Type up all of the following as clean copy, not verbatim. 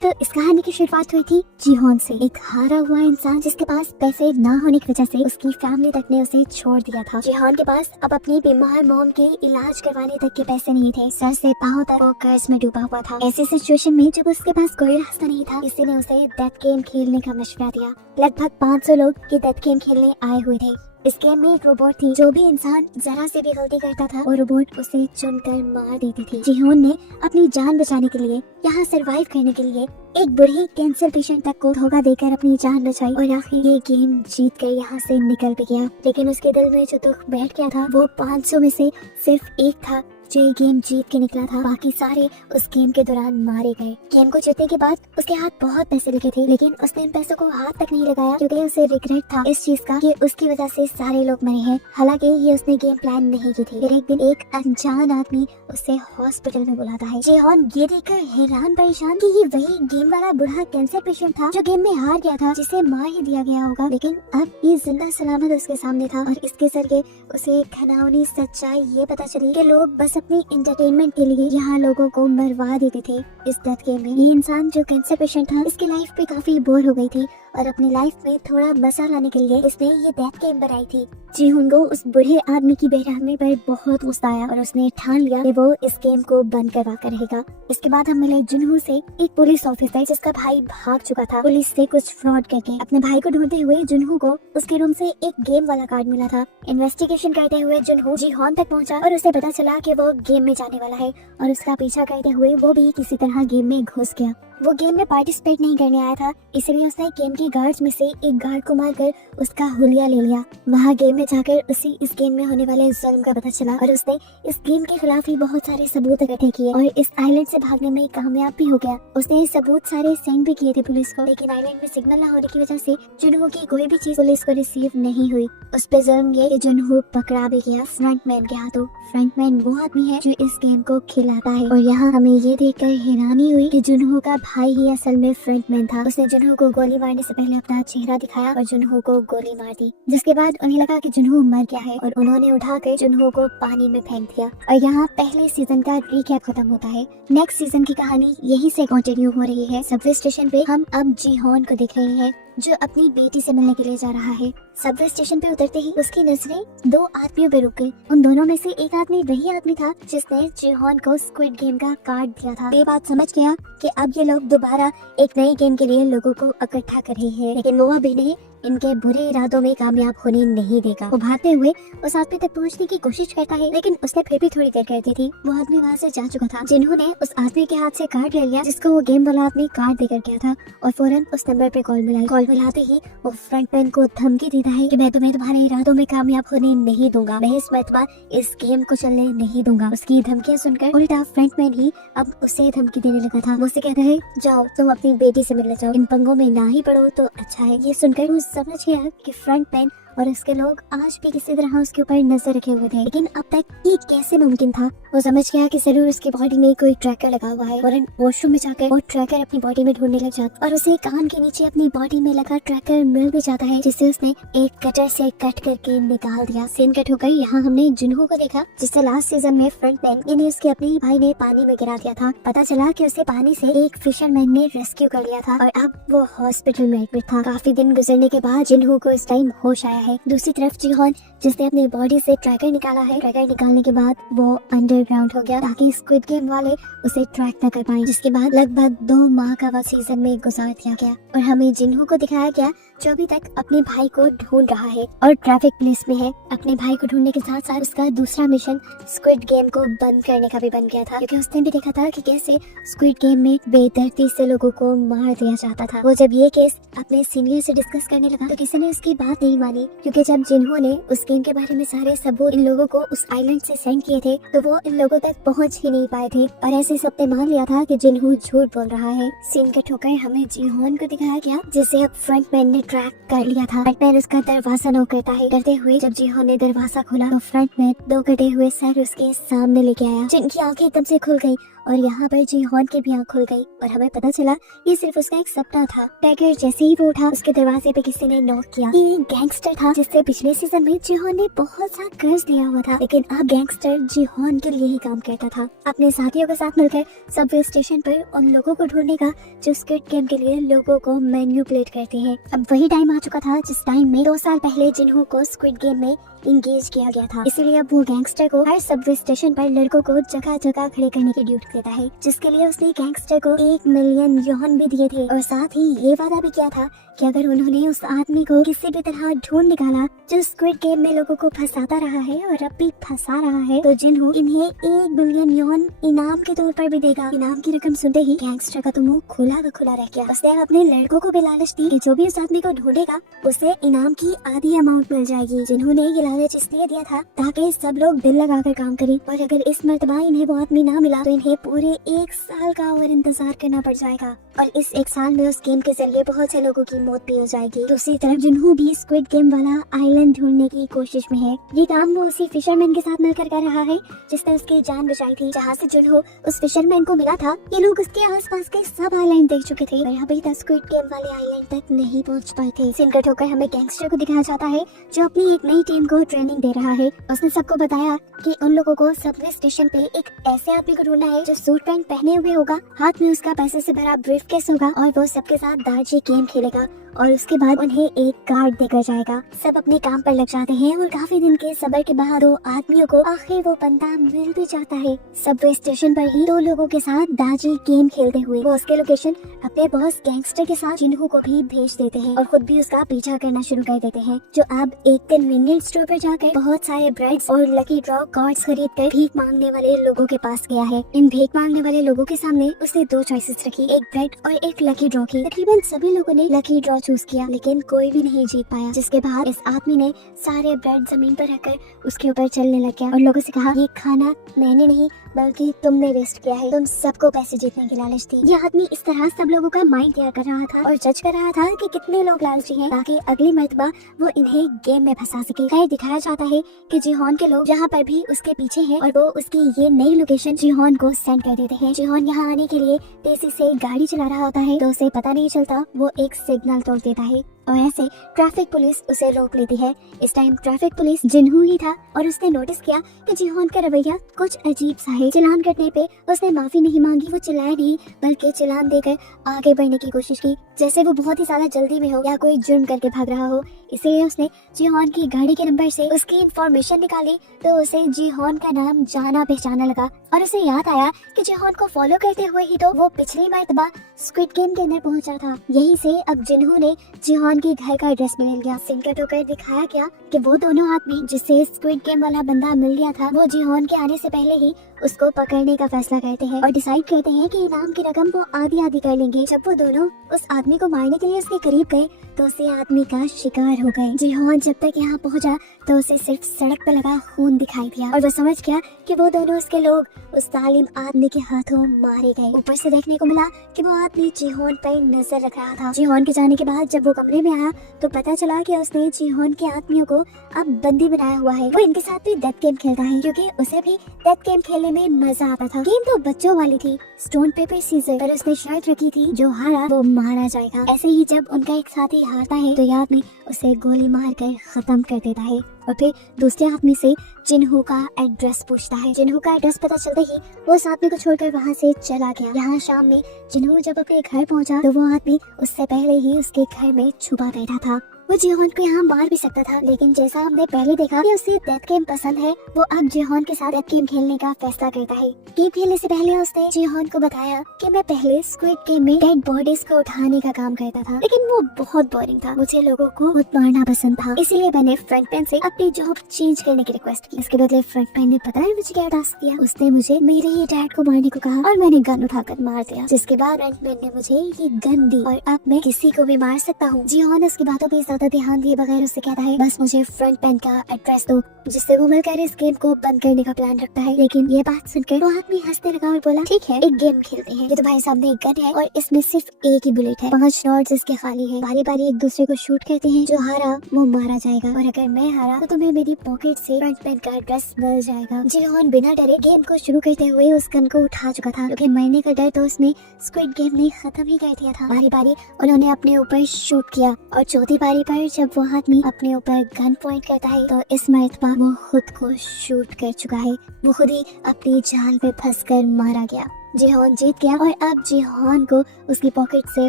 तो इस कहानी की शुरुआत हुई थी जीहोन से, एक हारा हुआ इंसान जिसके पास पैसे ना होने की वजह से उसकी फैमिली तक ने उसे छोड़ दिया था। जीहोन के पास अब अपनी बीमार मॉम के इलाज करवाने तक के पैसे नहीं थे। सर से पांव तक वो कर्ज में डूबा हुआ था। ऐसी सिचुएशन में जब उसके पास कोई रास्ता नहीं था, किसी ने उसे डेथ गेम खेलने का मशवरा दिया। लगभग 500 लोग ये डेथ गेम खेलने आए हुए थे। इस गेम में एक रोबोट थी, जो भी इंसान जरा से भी गलती करता था वो रोबोट उसे चुनकर मार देती थी। जीहोन ने अपनी जान बचाने के लिए, यहाँ सरवाइव करने के लिए एक बुढ़ी कैंसर पेशेंट तक को धोखा देकर अपनी जान बचाई और आखिर ये गेम जीत कर यहाँ से निकल भी गया। लेकिन उसके दिल में जो दुख बैठ गया था वो 500 में से सिर्फ एक था जो ये गेम जीत के निकला था। बाकी सारे उस गेम के दौरान मारे गए। गेम को जीतने के बाद उसके हाथ बहुत पैसे लगे थे, लेकिन उसने इन पैसों को हाथ तक नहीं लगाया क्योंकि उसे रिग्रेट था इस चीज का कि उसकी वजह से सारे लोग मरे हैं। हालांकि ये उसने गेम प्लान नहीं की थी। फिर एक दिन एक अनजान आदमी उसे हॉस्पिटल में बुलाता है। जीहोन ये देखकर हैरान परेशान कि ये वही गेम वाला बुढ़ा कैंसर पेशेंट था जो गेम में हार गया था, जिसे मार ही दिया गया होगा। लेकिन अब ये जिंदा सलामत उसके सामने था और इसके जरिए उसे घिनौनी सच्चाई ये पता चली कि लोग बस अपनी एंटरटेनमेंट के लिए यहाँ लोगों को मरवा देते थे इस डेथ गेम में। ये इंसान जो कैंसर पेशेंट था, इसकी लाइफ भी काफी बोर हो गई थी और अपनी लाइफ में थोड़ा मजा लाने के लिए इसने ये डेथ गेम बनाई थी। जीहोन को उस बूढ़े आदमी की बेरहमी पर बहुत गुस्सा आया और उसने ठान लिया कि वो इस गेम को बंद करवा कर रहेगा। इसके बाद हम मिले जुनहो से, एक पुलिस ऑफिसर जिसका भाई भाग चुका था। पुलिस से कुछ फ्रॉड करके अपने भाई को ढूंढते हुए जुनहो को उसके रूम से एक गेम वाला कार्ड मिला था। इन्वेस्टिगेशन करते हुए जुनहो जीहोन तक पहुंचा और उसे पता चला कि वो गेम में जाने वाला है और उसका पीछा करते हुए वो भी किसी तरह गेम में घुस गया। वो गेम में पार्टिसिपेट नहीं करने आया था, इसलिए उसने गेम के गार्ड्स में से एक गार्ड को मारकर उसका हुलिया ले लिया। वहाँ गेम में जाकर उसे इस गेम में होने वाले जुल्म का पता चला और उसने इस गेम के खिलाफ ही बहुत सारे सबूत इकट्ठे किए और इस आइलैंड से भागने में कामयाब भी हो गया। उसने ये सबूत सारे सेंड भी किए थे पुलिस को, लेकिन आइलैंड में सिग्नल न होने की वजह से जुनहो की कोई भी चीज पुलिस को रिसीव नहीं हुई। उस पे जुल्म ये कि जुनहो पकड़ा भी गया फ्रंटमैन के हाथों। फ्रंटमैन वो आदमी है जो इस गेम को खिलाता है और यहाँ हमें ये देखकर हैरानी हुई कि जुनहो का भाई ही असल में फ्रंटमैन था। उसने जुनहो को गोली मारने से पहले अपना चेहरा दिखाया और जुनहो को गोली मार दी, जिसके बाद उन्हें लगा कि जुनहो मर गया है और उन्होंने उठाकर जुनहो को पानी में फेंक दिया। और यहाँ पहले सीजन का रिकैप खत्म होता है। नेक्स्ट सीजन की कहानी यहीं से कंटिन्यू हो रही है। सबवे स्टेशन पे हम अब जीहोन को देख रहे हैं जो अपनी बेटी से मिलने के लिए जा रहा है। सबवे स्टेशन पे उतरते ही उसकी नजरें 2 आदमियों पे रुक गई। उन दोनों में से एक आदमी वही आदमी था जिसने जीहोन को स्क्विड गेम का कार्ड दिया था। ये बात समझ गया कि अब ये लोग दोबारा एक नई गेम के लिए लोगों को इकट्ठा कर रहे हैं, लेकिन वो अभी नहीं इनके बुरे इरादों में कामयाब होने नहीं देगा। वो भागते हुए उस आदमी तक पहुंचने की कोशिश करता है, लेकिन उसने फिर भी थोड़ी देर कर दी थी। वो आदमी वहाँ से जा चुका था। जिन्होंने उस आदमी के हाथ से कार्ड ले लिया जिसको वो गेम वाला आदमी कार्ड देकर गया था और फौरन उस नंबर पे कॉल मिलाई। कॉल मिलाते ही वो फ्रंटमैन को धमकी देता है कि मैं तुम्हें तुम्हारे इरादों में कामयाब होने नहीं दूंगा, मैं इस मरतबा इस गेम को चलने नहीं दूंगा। उसकी धमकियाँ सुनकर उल्टा फ्रंटमैन ही अब उसे धमकी देने लगा था। वो उसे कहता है जाओ तुम अपनी बेटी से मिलने जाओ, इन पंगों में ना ही पड़ो तो अच्छा है। ये सुनकर वो समझ गया कि फ्रंटमैन और उसके लोग आज भी किसी तरह उसके ऊपर नजर रखे हुए थे, लेकिन अब तक ये कैसे मुमकिन था। वो समझ गया कि जरूर उसकी बॉडी में कोई ट्रैकर लगा हुआ है और वॉशरूम में जाकर वो ट्रैकर अपनी बॉडी में ढूंढने लग जाता और उसे कान के नीचे अपनी बॉडी में लगा ट्रैकर मिल भी जाता है, जिसे उसने एक कटर से कट करके निकाल दिया। सीन कट हो गई। यहाँ हमने जुनहो को देखा जिससे लास्ट सीजन में फ्रंटमैन यानी उसके अपने ही भाई ने पानी में गिरा दिया था। पता चला कि उसे पानी से एक फिशरमैन ने रेस्क्यू कर लिया था और अब वो हॉस्पिटल में एडमिट था। काफी दिन गुजरने के बाद जुनहो को इस टाइम होश आया है। दूसरी तरफ जीहोन जिसने अपनी बॉडी से ट्रैकर निकाला है, ट्रैकर निकालने के बाद वो अंडरग्राउंड हो गया ताकि स्क्विड गेम वाले उसे ट्रैक न कर पाए, जिसके बाद लगभग 2 माह का वो सीजन में गुजार दिया गया और हमें जिन्हो को दिखाया गया जो अभी तक अपने भाई को ढूंढ रहा है और ट्रैफिक पुलिस में है। अपने भाई को ढूंढने के साथ साथ उसका दूसरा मिशन स्क्विड गेम को बंद करने का भी बन गया था, क्योंकि उसने भी देखा था कि कैसे स्क्विड गेम में बेदर्दी से लोगों को मार दिया जाता था। वो जब ये केस अपने सीनियर से डिस्कस करने लगा तो किसी ने उसकी बात नहीं मानी, क्योंकि जब जिन्हो ने उस गेम के बारे में सारे सबूत इन लोगों को उस आइलैंड से सेंड किए थे तो वो इन लोगों तक पहुंच ही नहीं पाए थे और ऐसे सबने मान लिया था कि जिन्हो झूठ बोल रहा है। सीन कट होकर हमें जीहोन को दिखाया गया जिसे अब फ्रंटमैन ने ट्रैक कर लिया था। फ्रंटमैन उसका दरवाजा नॉक करता है। करते हुए जब जीहोन ने दरवाजा खोला तो फ्रंटमैन 2 कटे हुए सर उसके सामने लेके आया, जिनकी आंखें एकदम से खुल गई और यहाँ पर जीहोन की भी आँख खुल गई और हमें पता चला ये सिर्फ उसका एक सपना था। टैगर जैसे ही वो उठा उसके दरवाजे पे किसी ने नॉक किया। ये एक गैंगस्टर था जिससे पिछले सीजन में जीहोन ने बहुत सा कर्ज लिया हुआ था, लेकिन अब गैंगस्टर जीहोन के लिए ही काम करता था। अपने साथियों के साथ मिलकर सबवे स्टेशन पर उन लोगों को ढूंढने का जो स्क्विड गेम के लिए लोगों को मैन्युपुलेट करते हैं। अब वही टाइम आ चुका था जिस टाइम में 2 साल पहले जिन्हों को स्क्विड गेम में इंगेज किया गया था। इसीलिए अब वो गैंगस्टर को हर सबवे स्टेशन पर लड़कों को जगह जगह खड़े करने की ड्यूटी देता है, जिसके लिए उसने गैंगस्टर को 1 मिलियन युआन भी दिए थे और साथ ही ये वादा भी किया था कि अगर उन्होंने उस आदमी को किसी भी तरह ढूंढ निकाला जो स्क्विड गेम में लोगों को फंसाता रहा है और अब भी फंसा रहा है, तो जिन्हों इन्हें 1 बिलियन युआन इनाम के तौर पर भी देगा। इनाम की रकम सुनते ही गैंगस्टर का तो मुंह खुला का खुला रह गया। उसने अपने लड़कों को भी लालच दी कि जो भी उस आदमी को ढूंढेगा उसे इनाम की आधी अमाउंट मिल जाएगी। जिन्होंने ये लालच इसलिए दिया था ताकि सब लोग दिल लगाकर काम करें, और अगर इस मर्तबा इन्हें वो आदमी ना मिला तो इन्हें पूरे 1 साल का और इंतजार करना पड़ जाएगा, और इस 1 साल में उस गेम के जरिए बहुत से लोगों की मौत भी हो जाएगी। दूसरी तरफ जिन्हों भी स्क्विड गेम वाला आइलैंड ढूंढने की कोशिश में है। ये काम वो उसी फिशरमैन के साथ मिलकर कर रहा है जिसने उसकी जान बचाई थी। जहाँ से जिन्हों उस फिशरमैन को मिला था, ये लोग उसके आसपास के सब आइलैंड देख चुके थे और अभी तक स्क्विड गेम वाले आइलैंड तक नहीं पहुँच पाए थे। सीन कट होकर हमें गैंगस्टर को दिखाया जाता है जो अपनी एक नई टीम को ट्रेनिंग दे रहा है। उसने सबको बताया कि उन लोगों को सबवे स्टेशन पे एक ऐसे आदमी को ढूंढना है जो सूट पैंट पहने हुए होगा, हाथ में उसका पैसे से भरा ब्रीफकेस होगा और वो सबके साथ दार्जी गेम खेलेगा और उसके बाद उन्हें एक कार्ड देकर जाएगा। सब अपने काम पर लग जाते हैं और काफी दिन के सब्र के बाद 2 आदमियों को आखिर वो बंदा मिल भी जाता है। सबवे स्टेशन पर ही 2 लोगों के साथ दार्जी गेम खेलते हुए वो उसके लोकेशन अपने बॉस गैंगस्टर के साथ जिन्हों को भी भेज देते हैं और खुद भी उसका पीछा करना शुरू कर देते हैं, जो अब एक कन्वीनियंस स्टोर पर जाकर बहुत सारे ब्रेड्स और लकी ड्रॉ कार्ड्स खरीद कर भीख मांगने वाले लोगों के पास गया है। इन भीख मांगने वाले लोगों के सामने उसने 2 चॉइसेस रखी, एक ब्रेड और एक लकी ड्रॉ की। तकरीबन सभी लोगों ने लकी ड्रॉ चूज किया, लेकिन कोई भी नहीं जीत पाया। जिसके बाद इस आदमी ने सारे ब्रेड जमीन पर रखकर उसके ऊपर चलने लग गया और लोगों से कहा, ये खाना मैंने नहीं बल्कि तुमने वेस्ट किया है, तुम सबको पैसे जीतने की लालच थी। ये आदमी इस तरह सब लोगों का माइंड तैयार कर रहा था और जज कर रहा था कि कितने लोग लालची हैं ताकि अगली मर्तबा वो इन्हें गेम में फंसा सके। खैर दिखाया जाता है कि जीहोन के लोग जहाँ पर भी उसके पीछे हैं और वो उसकी ये नई लोकेशन जीहोन को सेंड कर देते हैं। जीहोन यहाँ आने के लिए तेजी से गाड़ी चला रहा होता है तो उसे पता नहीं चलता, वो एक सिग्नल तोड़ देता है और ऐसे ट्रैफिक पुलिस उसे रोक लेती है। इस टाइम ट्रैफिक पुलिस जिन्हों ही था और उसने नोटिस किया कि जीहोन का रवैया कुछ अजीब सा है। चालान कटने पे उसने माफी नहीं मांगी, वो चिल्लाया नहीं बल्कि चालान देकर आगे बढ़ने की कोशिश की, जैसे वो बहुत ही ज्यादा जल्दी में हो या कोई जुर्म करके भाग रहा हो। इसलिए उसने जीहोन की गाड़ी के नंबर से उसकी इंफॉर्मेशन निकाली तो उसे जीहोन का नाम जाना पहचाना लगा और उसे याद आया कि जीहोन को फॉलो करते हुए ही तो वो पिछली मर्तबा स्क्विड गेम के अंदर पहुंचा था। यही से अब जिन्हों ने जीहोन के घर का एड्रेस भी मिल गया। सिंकट होकर दिखाया गया कि वो दोनों आदमी जिससे स्क्विड गेम वाला बंदा मिल गया था, वो जीहोन के आने से पहले ही उसको पकड़ने का फैसला करते हैं और डिसाइड करते हैं कि इनाम की रकम वो आधी आधी कर लेंगे। जब वो दोनों उस आदमी को मारने के लिए उसके करीब गए तो उसे आदमी का शिकार हो गए। जीहोन जब तक यहाँ पहुँचा तो उसे सिर्फ सड़क पर लगा खून दिखाई दिया और वो समझ गया कि वो दोनों उसके लोग उस तालिम आदमी के हाथों मारे गए। ऊपर से देखने को मिला कि वो आदमी जीहोन पर नजर रख रहा था। जीहोन के जाने के बाद जब वो कमरे में आया तो पता चला कि उसने जीहोन के आदमियों को अब बंदी बनाया हुआ है। वो इनके साथ भी डेथ गेम खेलता है क्योंकि उसे भी डेथ गेम खेलने में मजा आता था। गेम तो बच्चों वाली थी, स्टोन पेपर सीजर, पर उसने शर्त रखी थी जो हारा वो मारा जाएगा। ऐसे ही जब उनका एक साथी हारता है तो ये आदमी उसे गोली मार कर खत्म कर देता है और फिर दूसरे आदमी से जिन्हों का एड्रेस पूछता है। जिन्हों का एड्रेस पता चलते ही वो उस आदमी को छोड़कर वहाँ से चला गया। यहाँ शाम में जिन्हों जब अपने घर पहुँचा तो वो आदमी उससे पहले ही उसके घर में छुपा बैठा था। वो जीहोन को यहाँ मार भी सकता था, लेकिन जैसा हमने पहले देखा कि उसे डेथ गेम पसंद है, वो अब जीहोन के साथ डेथ गेम खेलने का फैसला करता है। गेम खेलने से पहले उसने जीहोन को बताया कि मैं पहले स्क्विड गेम में डेड बॉडीज को उठाने का काम करता था, लेकिन वो बहुत बोरिंग था। मुझे लोगों को खुद मारना पसंद था, इसीलिए मैंने फ्रंट पैन से अपनी जॉब चेंज करने की रिक्वेस्ट की। इसके बदले फ्रंट पैन ने पता है मुझे क्या टास्क दिया, उसने मुझे मेरे ही डैड को मारने को कहा और मैंने गन उठाकर मार दिया। जिसके बाद फ्रंट पैन ने मुझे ये गन दी और अब मैं किसी को भी मार सकता हूँ। जीहोन उसकी बातों पे ज्यादा ध्यान दिए बगैर उससे कहता है बस मुझे फ्रंट पेन का एड्रेस दो, जिससे वो मिलकर इस गेम को बंद करने का प्लान रखता है। लेकिन ये बात सुनकर वो आदमी हंसने लगा और बोला ठीक है एक गेम खेलते हैं। ये तो भाई सामने एक गन है और इसमें सिर्फ एक ही बुलेट है, 5 नॉट्स इसके खाली है। बारी बारी एक दूसरे को शूट करते हैं, जो हारा वो मारा जाएगा और अगर मैं हारा तो तुम्हें मेरी पॉकेट से फ्रंट पेन का एड्रेस मिल जाएगा। जिहोन बिना डरे गेम को शुरू करते हुए उस गन को उठा चुका था, क्योंकि मरने का डर तो उसने स्क्विड गेम ने खत्म ही कर दिया था। बारी बारी उन्होंने अपने ऊपर शूट किया और चौथी बारी पर जब वो आदमी अपने ऊपर गन पॉइंट करता है तो इस मर्तबा वो खुद को शूट कर चुका है। वो खुद ही अपनी जाल में फंसकर मारा गया। जिहोन जीत गया और अब जिहोन को उसकी पॉकेट से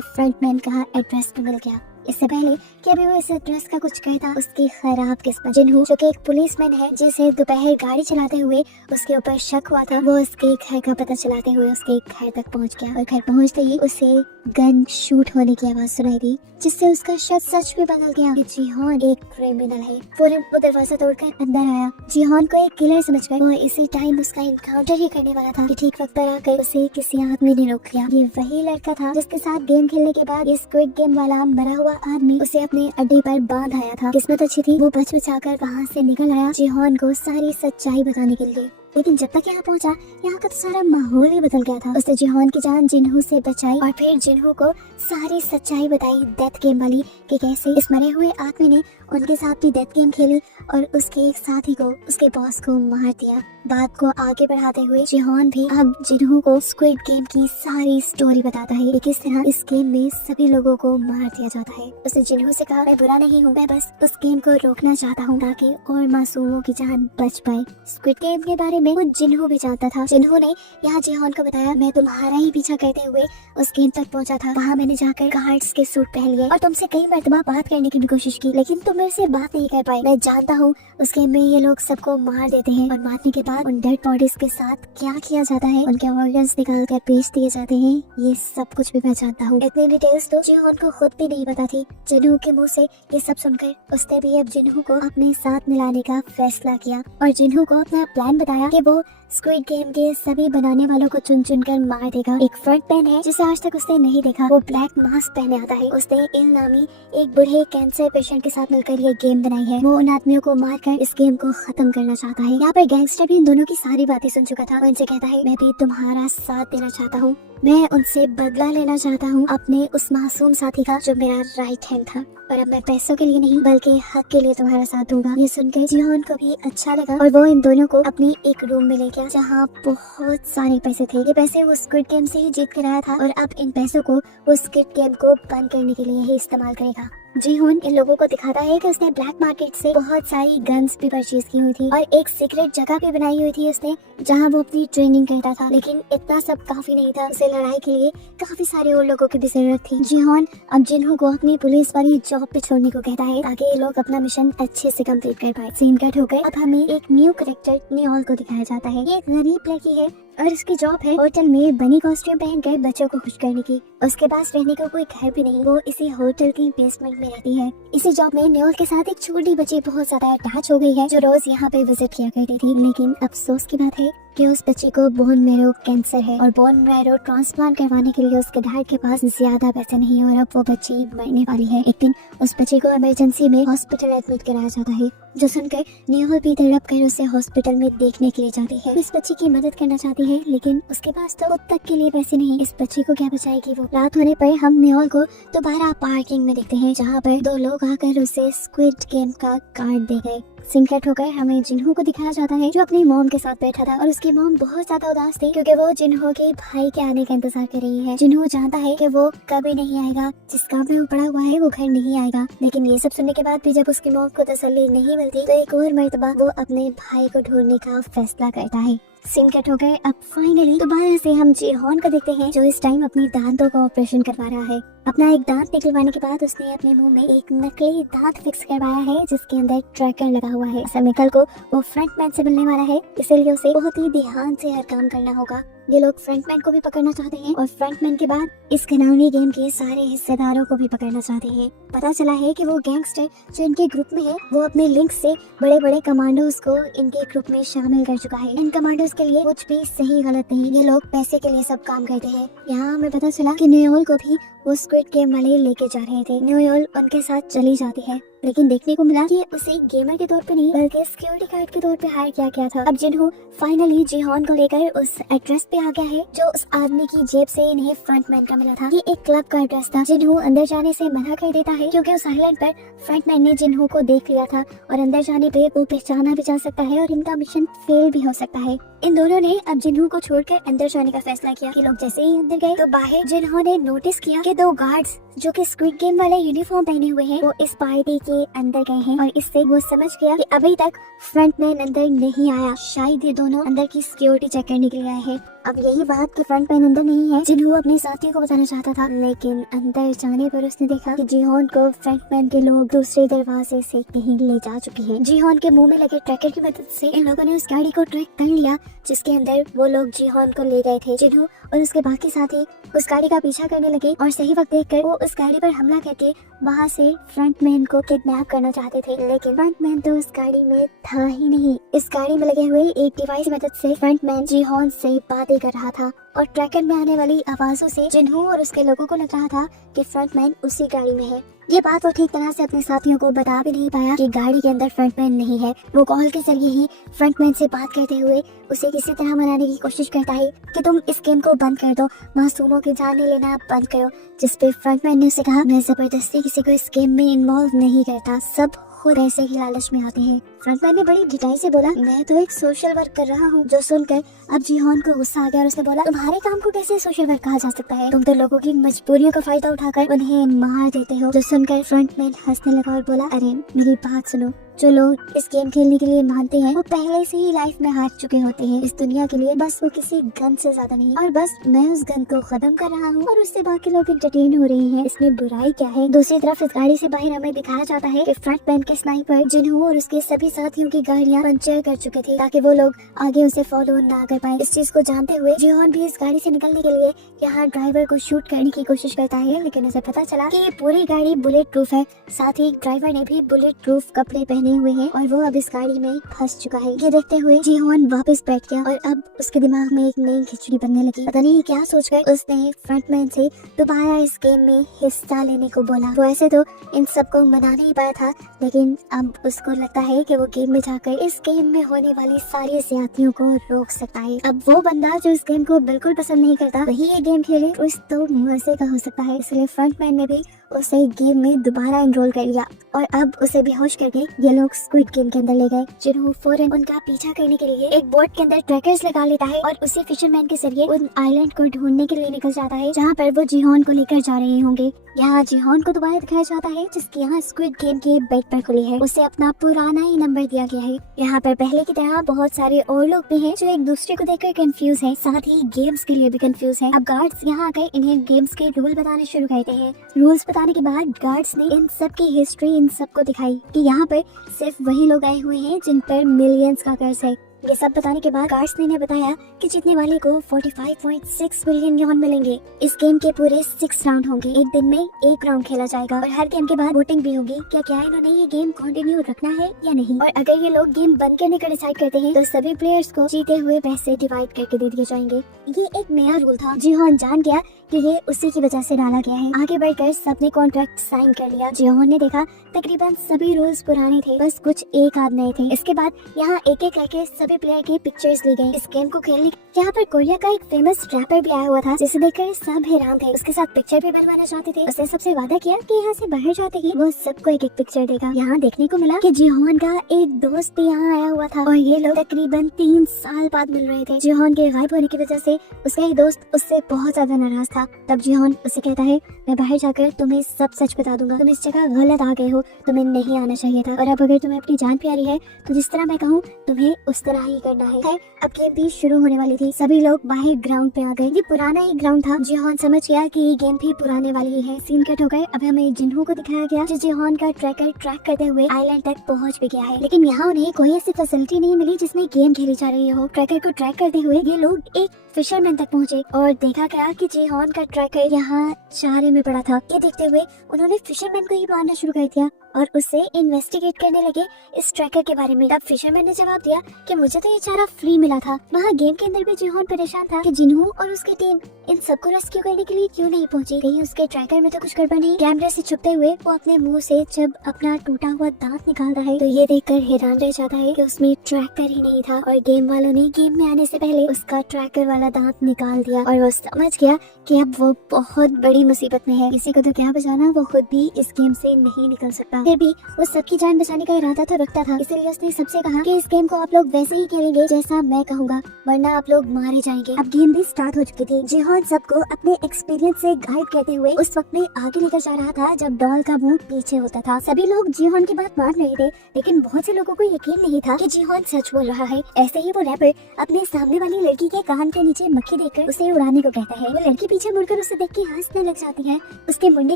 फ्रंटमैन का एड्रेस मिल गया। इससे पहले कि अभी वो इस एड्रेस का कुछ कहता, उसकी खराब किस्मत जिन्हू जो कि एक पुलिसमैन है जिसे दोपहर गाड़ी चलाते हुए उसके ऊपर शक हुआ था, वो उसके घर का पता चलाते हुए उसके घर तक पहुंच गया और घर पहुंचते ही उसे गन शूट होने की आवाज सुनाई दी, जिससे उसका शक सच में बदल गया कि जिहोन एक क्रिमिनल है। फौरन वो दरवाजा तोड़कर अंदर आया। जिहोन को एक किलर समझकर वो इसी टाइम उसका इनकाउंटर ही करने वाला था कि ठीक वक्त पर आकर उसे किसी आदमी ने रोक लिया। ये वही लड़का था जिसके साथ गेम खेलने के बाद ये स्क्विड गेम वाला मरा हुआ आदमी उसे अपने अड्डे पर बांध आया था। किस्मत अच्छी थी, वो बच बचाकर वहाँ से निकल आया जिहोन को सारी सच्चाई बताने के लिए। लेकिन जब तक यहाँ पहुँचा, यहाँ का तो सारा माहौल ही बदल गया था। उसने जिहोन की जान जिन्हू से बचाई और फिर जिन्हू को सारी सच्चाई बताई डेथ गेम वाली, कि कैसे इस मरे हुए आदमी ने उनके साथ भी डेथ गेम खेली और उसके एक साथी को, उसके बॉस को मार दिया। बात को आगे बढ़ाते हुए जिहोन भी अब जिन्हू को स्क्विड गेम की सारी स्टोरी बताता है कि किस तरह इस गेम में सभी लोगों को मार दिया जाता है। उसने जिन्हू से कहा मैं बुरा नहीं हूँ, मैं बस उस गेम को रोकना चाहता हूँ ताकि और मासूमों की जान बच पाए। स्क्विड गेम के बारे में वो जिन्हू भी जानता था। जिन्हू ने यहाँ जिहोन को बताया मैं तुम्हारा ही पीछा करते हुए उस गेम तक पहुँचा था। वहाँ मैंने जाकर गार्ड्स के सूट पहन लिए और तुमसे कई मर्तबा बात करने की भी कोशिश की, लेकिन तुम मेरे से बात नहीं कर पाई। मैं जानता हूँ उस गेम में ये लोग सबको मार देते हैं और मारने के बाद उन डेड बॉडीज के साथ क्या किया जाता है, उनके ऑर्गन्स निकाल कर बेच दिए जाते हैं। ये सब कुछ भी मैं जानता हूँ। इतनी डिटेल्स तो जिहोन को खुद भी नहीं पता थी। जिन्हू के मुंह से ये सब सुनकर उसने भी अब जिन्हू को अपने साथ मिलाने का फैसला किया और जिन्हू को अपना प्लान बताया कि वो स्क्विड गेम के सभी बनाने वालों को चुन चुन कर मार देगा। एक फ्रंटमैन है जिसे आज तक उसने नहीं देखा, वो ब्लैक मास्क पहने आता है। उसने इल नामी एक बुढ़े कैंसर पेशेंट के साथ मिलकर ये गेम बनाई है। वो उन आदमियों को मारकर इस गेम को खत्म करना चाहता है। यहाँ पर गैंगस्टर भी इन दोनों की सारी बातें सुन चुका था। वो इनसे कहता है मैं भी तुम्हारा साथ देना चाहता हूँ, मैं उनसे बदला लेना चाहता हूँ अपने उस मासूम साथी का जो मेरा राइट हैंड था, और अब मैं पैसों के लिए नहीं बल्कि हक के लिए तुम्हारा साथ दूंगा। ये सुनकर जिहोन को भी अच्छा लगा और वो इन दोनों को अपनी एक रूम में ले गया जहाँ बहुत सारे पैसे थे। ये पैसे वो स्क्विड गेम से ही जीत कर आया था और अब इन पैसों को वो स्क्विड गेम को बंद करने के लिए ही इस्तेमाल करेगा। जिहोन इन लोगों को दिखाता है कि उसने ब्लैक मार्केट से बहुत सारी गन्स भी परचेज की हुई थी और एक सीक्रेट जगह भी बनाई हुई थी उसने जहां वो अपनी ट्रेनिंग करता था। लेकिन इतना सब काफी नहीं था, उसे लड़ाई के लिए काफी सारे और लोगों की भी जरूरत थी। जिहोन अब जिन्हू को अपनी पुलिस वाली जॉब पे छोड़ने को कहता है ताकि ये लोग अपना मिशन अच्छे से कंप्लीट कर पाए। सीन कट हो गए। अब हमें एक न्यू कैरेक्टर नियोल को दिखाया जाता है। ये एक गरीब लड़की है और उसकी जॉब है होटल में बनी कॉस्ट्यूम पहनकर बच्चों को खुश करने की। उसके पास रहने का कोई घर भी नहीं, वो इसी होटल की बेसमेंट में रहती है। इसी जॉब में नियोल के साथ एक छोटी बच्ची बहुत ज्यादा अटैच हो गई है जो रोज यहाँ पे विजिट किया करती थी। लेकिन अफसोस की बात है कि उस बच्ची को बोन मैरो कैंसर है और बोन मैरो ट्रांसप्लांट करवाने के लिए उसके डैड के पास ज्यादा पैसे नहीं है और अब वो बच्ची मरने वाली है। एक दिन उस बच्ची को इमरजेंसी में हॉस्पिटल एडमिट कराया जाता है, जो सुनकर नियोल भी तड़प कर उसे हॉस्पिटल में देखने के लिए जाती है। इस बच्ची की मदद करना चाहती है लेकिन उसके पास तो खुद तक के लिए पैसे नहीं। इस बच्ची को क्या बचाएगी वो। रात होने पर हम नियोल को दोबारा पार्किंग में देखते हैं जहाँ पर 2 लोग आकर उसे स्क्विड गेम का कार्ड दे गए। सीन कट होकर हमें जिन्हू को दिखाया जाता है जो अपनी मॉम के साथ बैठा था और उसकी मॉम बहुत ज्यादा उदास थी क्योंकि वो जिन्हू के भाई के आने का इंतजार कर रही है। जिन्हू जानता है कि वो कभी नहीं आएगा, जिस काम में वो पड़ा हुआ है वो घर नहीं आएगा। लेकिन ये सब सुनने के बाद भी जब उसकी मॉम को तसल्ली नहीं मिलती तो एक और मर्तबा वो अपने भाई को ढूंढने का फैसला करता है। सीन कट हो गए। अब फाइनली दोबारा से हम जिहोन को देखते हैं जो इस टाइम अपनी दांतों का ऑपरेशन करवा रहा है। अपना एक दांत निकलवाने के बाद उसने अपने मुंह में एक नकली दांत फिक्स करवाया है जिसके अंदर ट्रैकर लगा हुआ है। समय कल को वो फ्रंटमैन से मिलने वाला है, इसलिए उसे बहुत ही ध्यान से हर काम करना होगा। ये लोग फ्रंटमैन को भी पकड़ना चाहते हैं और फ्रंटमैन के बाद इस घिनौनी गेम के सारे हिस्सेदारों को भी पकड़ना चाहते हैं। पता चला है कि वो गैंगस्टर जो इनके ग्रुप में है वो अपने लिंक से बड़े बड़े कमांडोज को इनके ग्रुप में शामिल कर चुका है। इन कमांडोज के लिए कुछ भी सही गलत नहीं, ये लोग पैसे के लिए सब काम करते हैं। यहाँ हमें पता चला कि न्यूयोल को भी वो स्क्विड गेम वाले लेके जा रहे थे। न्यूयोल उनके साथ चली जाती है, लेकिन देखने को मिला कि उसे गेमर के तौर पे नहीं बल्कि सिक्योरिटी गार्ड के तौर पे हायर किया गया था। अब जिन्हों फाइनली जिहोन को लेकर उस एड्रेस पे आ गया है जो उस आदमी की जेब से इन्हें फ्रंटमैन का मिला था। ये एक क्लब का एड्रेस था। जिन्हों अंदर जाने से मना कर देता है क्योंकि उस आइलैंड पर फ्रंटमैन ने जिन्हों को देख लिया था और अंदर जाने पे वो पहचाना भी जा सकता है और इनका मिशन फेल भी हो सकता है। इन दोनों ने अब जिन्हों को छोड़कर अंदर जाने का फैसला किया। कि लोग जैसे ही अंदर गए तो बाहर जिन्हों ने नोटिस किया कि 2 गार्ड्स जो कि स्क्विड गेम वाले यूनिफॉर्म पहने हुए हैं वो इस पार्टी के अंदर गए हैं और इससे वो समझ गया कि अभी तक फ्रंटमैन अंदर नहीं आया, शायद ये दोनों अंदर की सिक्योरिटी चेक करने के लिए आए हैं। अब यही बात कि फ्रंटमैन अंदर नहीं है जिन्हों अपने साथियों को बताना चाहता था, लेकिन अंदर जाने पर उसने देखा कि जिहोन को फ्रंटमैन के लोग दूसरे दरवाजे से कहीं ले जा चुके हैं। जिहोन के मुंह में लगे ट्रैकर की मदद से इन लोगों ने उस गाड़ी को ट्रैक कर लिया जिसके अंदर वो लोग जिहोन को ले गए थे। जिन्हों और उसके बाकी साथी उस गाड़ी का पीछा करने लगे और सही वक्त देखकर वो उस गाड़ी पर हमला करके वहाँ से फ्रंटमैन को किडनैप करना चाहते थे, लेकिन फ्रंटमैन तो उस गाड़ी में था ही नहीं। इस गाड़ी में लगे हुए एक डिवाइस की मदद से फ्रंटमैन जिहोन से बातें कर रहा था और ट्रैकर में आने वाली आवाजों से जिन्हों और उसके लोगों को लग रहा था कि फ्रंटमैन उसी गाड़ी में है। ये बात वो ठीक तरह से अपने साथियों को बता भी नहीं पाया कि गाड़ी के अंदर फ्रंटमैन नहीं है। वो कॉल के जरिए ही फ्रंटमैन से बात करते हुए उसे किसी तरह मनाने की कोशिश करता है कि तुम इस गेम को बंद कर दो, मासूमों की जान लेना बंद करो। जिस पे फ्रंटमैन ने उसे कहा, मैं जबरदस्ती किसी को इस गेम में इन्वॉल्व नहीं करता, सब खुद ऐसे ही लालच में आते हैं। फ्रंटमैन ने बड़ी ढिठाई से बोला, मैं तो एक सोशल वर्क कर रहा हूँ। जो सुनकर अब जिहोन को गुस्सा आ गया और उसने बोला, तुम्हारे काम को कैसे सोशल वर्क कहा जा सकता है? तुम तो लोगों की मजबूरियों का फायदा उठाकर उन्हें मार देते हो। जो सुनकर फ्रंटमैन हंसने लगा और बोला, अरे मेरी बात सुनो, जो लोग इस गेम खेलने के लिए मानते हैं वो पहले से ही लाइफ में हार चुके होते हैं इस दुनिया के लिए, बस वो किसी गन से ज्यादा नहीं। और बस मैं उस गन को खत्म कर रहा हूँ और उससे बाकी लोग एंटरटेन हो रहे हैं, इसमें बुराई क्या है? दूसरी तरफ इस गाड़ी से बाहर हमें दिखाया जाता है कि फ्रंटमैन के स्नाइपर जिन्हों और उसके सभी साथियों की गाड़ियाँ पंचर कर चुके थे ताकि वो लोग आगे उसे फॉलो ना कर पाए। इस चीज को जानते हुए जिहोन भी इस गाड़ी से निकलने के लिए यहाँ ड्राइवर को शूट करने की कोशिश करता है, लेकिन उसे पता चला कि ये पूरी गाड़ी बुलेट प्रूफ है, साथ ही ड्राइवर ने भी बुलेट प्रूफ कपड़े पहने हुए हैं और वो अब इस गाड़ी में फंस चुका है। ये देखते हुए जिहोन वापस बैठ गया और अब उसके दिमाग में एक नई खिचड़ी बनने लगी। पता नहीं क्या सोचकर उसने फ्रंटमैन से दोबारा इस गेम में हिस्सा लेने को बोला। वो ऐसे तो इन सबको मना नहीं पाया था, लेकिन अब उसको लगता है कि वो गेम में जाकर इस गेम में होने वाली सारी ज्यादतियों को रोक सकता है। अब वो बंदा जो इस गेम को बिल्कुल पसंद नहीं करता वही ये गेम खेले तो मजे का हो सकता है। इसलिए फ्रंटमैन ने भी उसे गेम में दोबारा एनरोल कर लिया और अब उसे बेहोश करके ये लोग स्क्विड गेम के अंदर ले गए। जिन्हों फौरन उनका पीछा करने के लिए एक बोट के अंदर ट्रैकर्स लगा लेता है और उसी फिशरमैन के जरिए उन आइलैंड को ढूंढने के लिए निकल जाता है जहाँ पर वो जिहोन को लेकर जा रहे होंगे। यहाँ जिहोन को दोबारा दिखाया जाता है जिसकी यहाँ स्क्विड गेम के बेड पर खुली है। उसे अपना पुराना ही नंबर दिया गया है। यहाँ पर पहले की तरह बहुत सारे और लोग भी हैं जो एक दूसरे को देखकर कंफ्यूज हैं, साथ ही गेम्स के लिए भी कंफ्यूज हैं। अब गार्ड्स यहाँ आकर इन्हें गेम्स के रूल बताने शुरू करते हैं। रूल्स बताने के बाद गार्ड्स ने इन सब की हिस्ट्री इन सबको दिखाई कि यहाँ पर सिर्फ वही लोग आए हुए हैं जिन पर मिलियंस का कर्ज है। ये सब बताने के बाद गार्ड्स ने बताया कि जीतने वाले को 45.6 बिलियन यॉन मिलेंगे। इस गेम के पूरे 6 राउंड होंगे, एक दिन में 1 राउंड खेला जाएगा और हर गेम के बाद वोटिंग भी होगी क्या इन्होंने ये गेम कंटिन्यू रखना है या नहीं। और अगर ये लोग गेम बंद करने का डिसाइड करते हैं तो सभी प्लेयर्स को जीते हुए पैसे डिवाइड करके दे दिए जाएंगे। ये एक नया रूल था। जिहोन जान गया कि ये उसी की वजह से डाला गया है। आगे बढ़कर सबने कॉन्ट्रैक्ट साइन कर लिया। जिहोन ने देखा तकरीबन सभी रूल्स पुराने थे, बस कुछ एक आध नए थे। इसके बाद यहाँ एक एक करके सभी प्लेयर की पिक्चर्स ली गई। इस गेम को खेलने यहाँ पर कोरिया का एक फेमस रैपर भी आया हुआ था जिसे देखकर सब हैरान थे। उसके साथ पिक्चर भी बनवाना चाहते थे। उसने सबसे वादा किया कि यहाँ से बाहर जाते ही वो सबको एक एक पिक्चर देगा। यहाँ देखने को मिला कि जिहोन का एक दोस्त भी यहाँ आया हुआ था और ये लोग तकरीबन 3 साल बाद मिल रहे थे। जिहोन के गायब होने की वजह से उसका एक दोस्त उससे बहुत ज्यादा नाराज था। तब जिहोन उसे कहता है, मैं बाहर जाकर तुम्हें सब सच बता दूंगा, तुम इस जगह गलत आ गए हो, तुम्हें नहीं आना चाहिए था और अब अगर तुम्हें अपनी जान प्यारी है तो जिस तरह मैं कहूँ तुम्हें उस तरह ही करना है। अब गेम भी शुरू होने वाली थी। सभी लोग बाहर ग्राउंड पे आ गए। ये पुराना ही ग्राउंड था। जिहोन समझ गया कि ये गेम भी पुराने वाली ही है। सीन कट हो गए। अब हमें जिन्हों को दिखाया गया जो जिहोन का ट्रैकर ट्रैक करते हुए आइलैंड तक पहुंच भी गया है, लेकिन यहाँ उन्हें कोई ऐसी फैसिलिटी नहीं मिली जिसमें गेम खेली जा रही हो। ट्रैकर को ट्रैक करते हुए ये लोग एक फिशरमैन तक पहुँचे और देखा गया कि जिहोन का ट्रैकर यहाँ चारे में पड़ा था। ये देखते हुए उन्होंने फिशरमैन को ही मारना शुरू कर दिया और उससे इन्वेस्टिगेट करने लगे इस ट्रैकर के बारे में। तब फिशरमैन ने जवाब दिया कि मुझे तो ये चारा फ्री मिला था। वहाँ गेम के अंदर भी जिहोन परेशान था कि जिन्हू और उसकी टीम इन सबको रेस्क्यू करने के लिए क्यों नहीं पहुंची। कहीं उसके ट्रैकर में तो कुछ गड़बड़ नहीं। कैमरे से छुपते हुए वो अपने मुंह से जब अपना टूटा हुआ दांत निकालता है तो ये देखकर हैरान रह जाता है कि उसमें ट्रैकर ही नहीं था और गेम वालों ने गेम में आने से पहले उसका ट्रैकर वाला दांत निकाल दिया और वो समझ गया कि अब वो बहुत बड़ी मुसीबत में है। किसी को तो क्या बचाना, वो खुद भी इस गेम से नहीं निकल सकता। फिर भी वो सबकी जान बचाने का इरादा तो रखता था, इसलिए उसने सबसे कहा कि इस गेम को आप लोग वैसे ही खेलेंगे जैसा मैं कहूँगा, वरना आप लोग मारे जाएंगे। अब गेम भी स्टार्ट हो चुकी थी। जिहोन सबको अपने एक्सपीरियंस से गाइड करते हुए उस वक्त में आगे लेकर जा रहा था जब डॉल का मुंह पीछे होता था। सभी लोग जिहोन की बात मान रहे थे, लेकिन बहुत से लोगों को यकीन नहीं था कि जिहोन सच बोल रहा है। ऐसे ही वो रैपर अपने सामने वाली लड़की के कान के नीचे मक्खी देखकर उसे उड़ाने को कहता है। वो लड़की पीछे मुड़कर उसे देख के हंसने लग जाती है। उसके मुंडे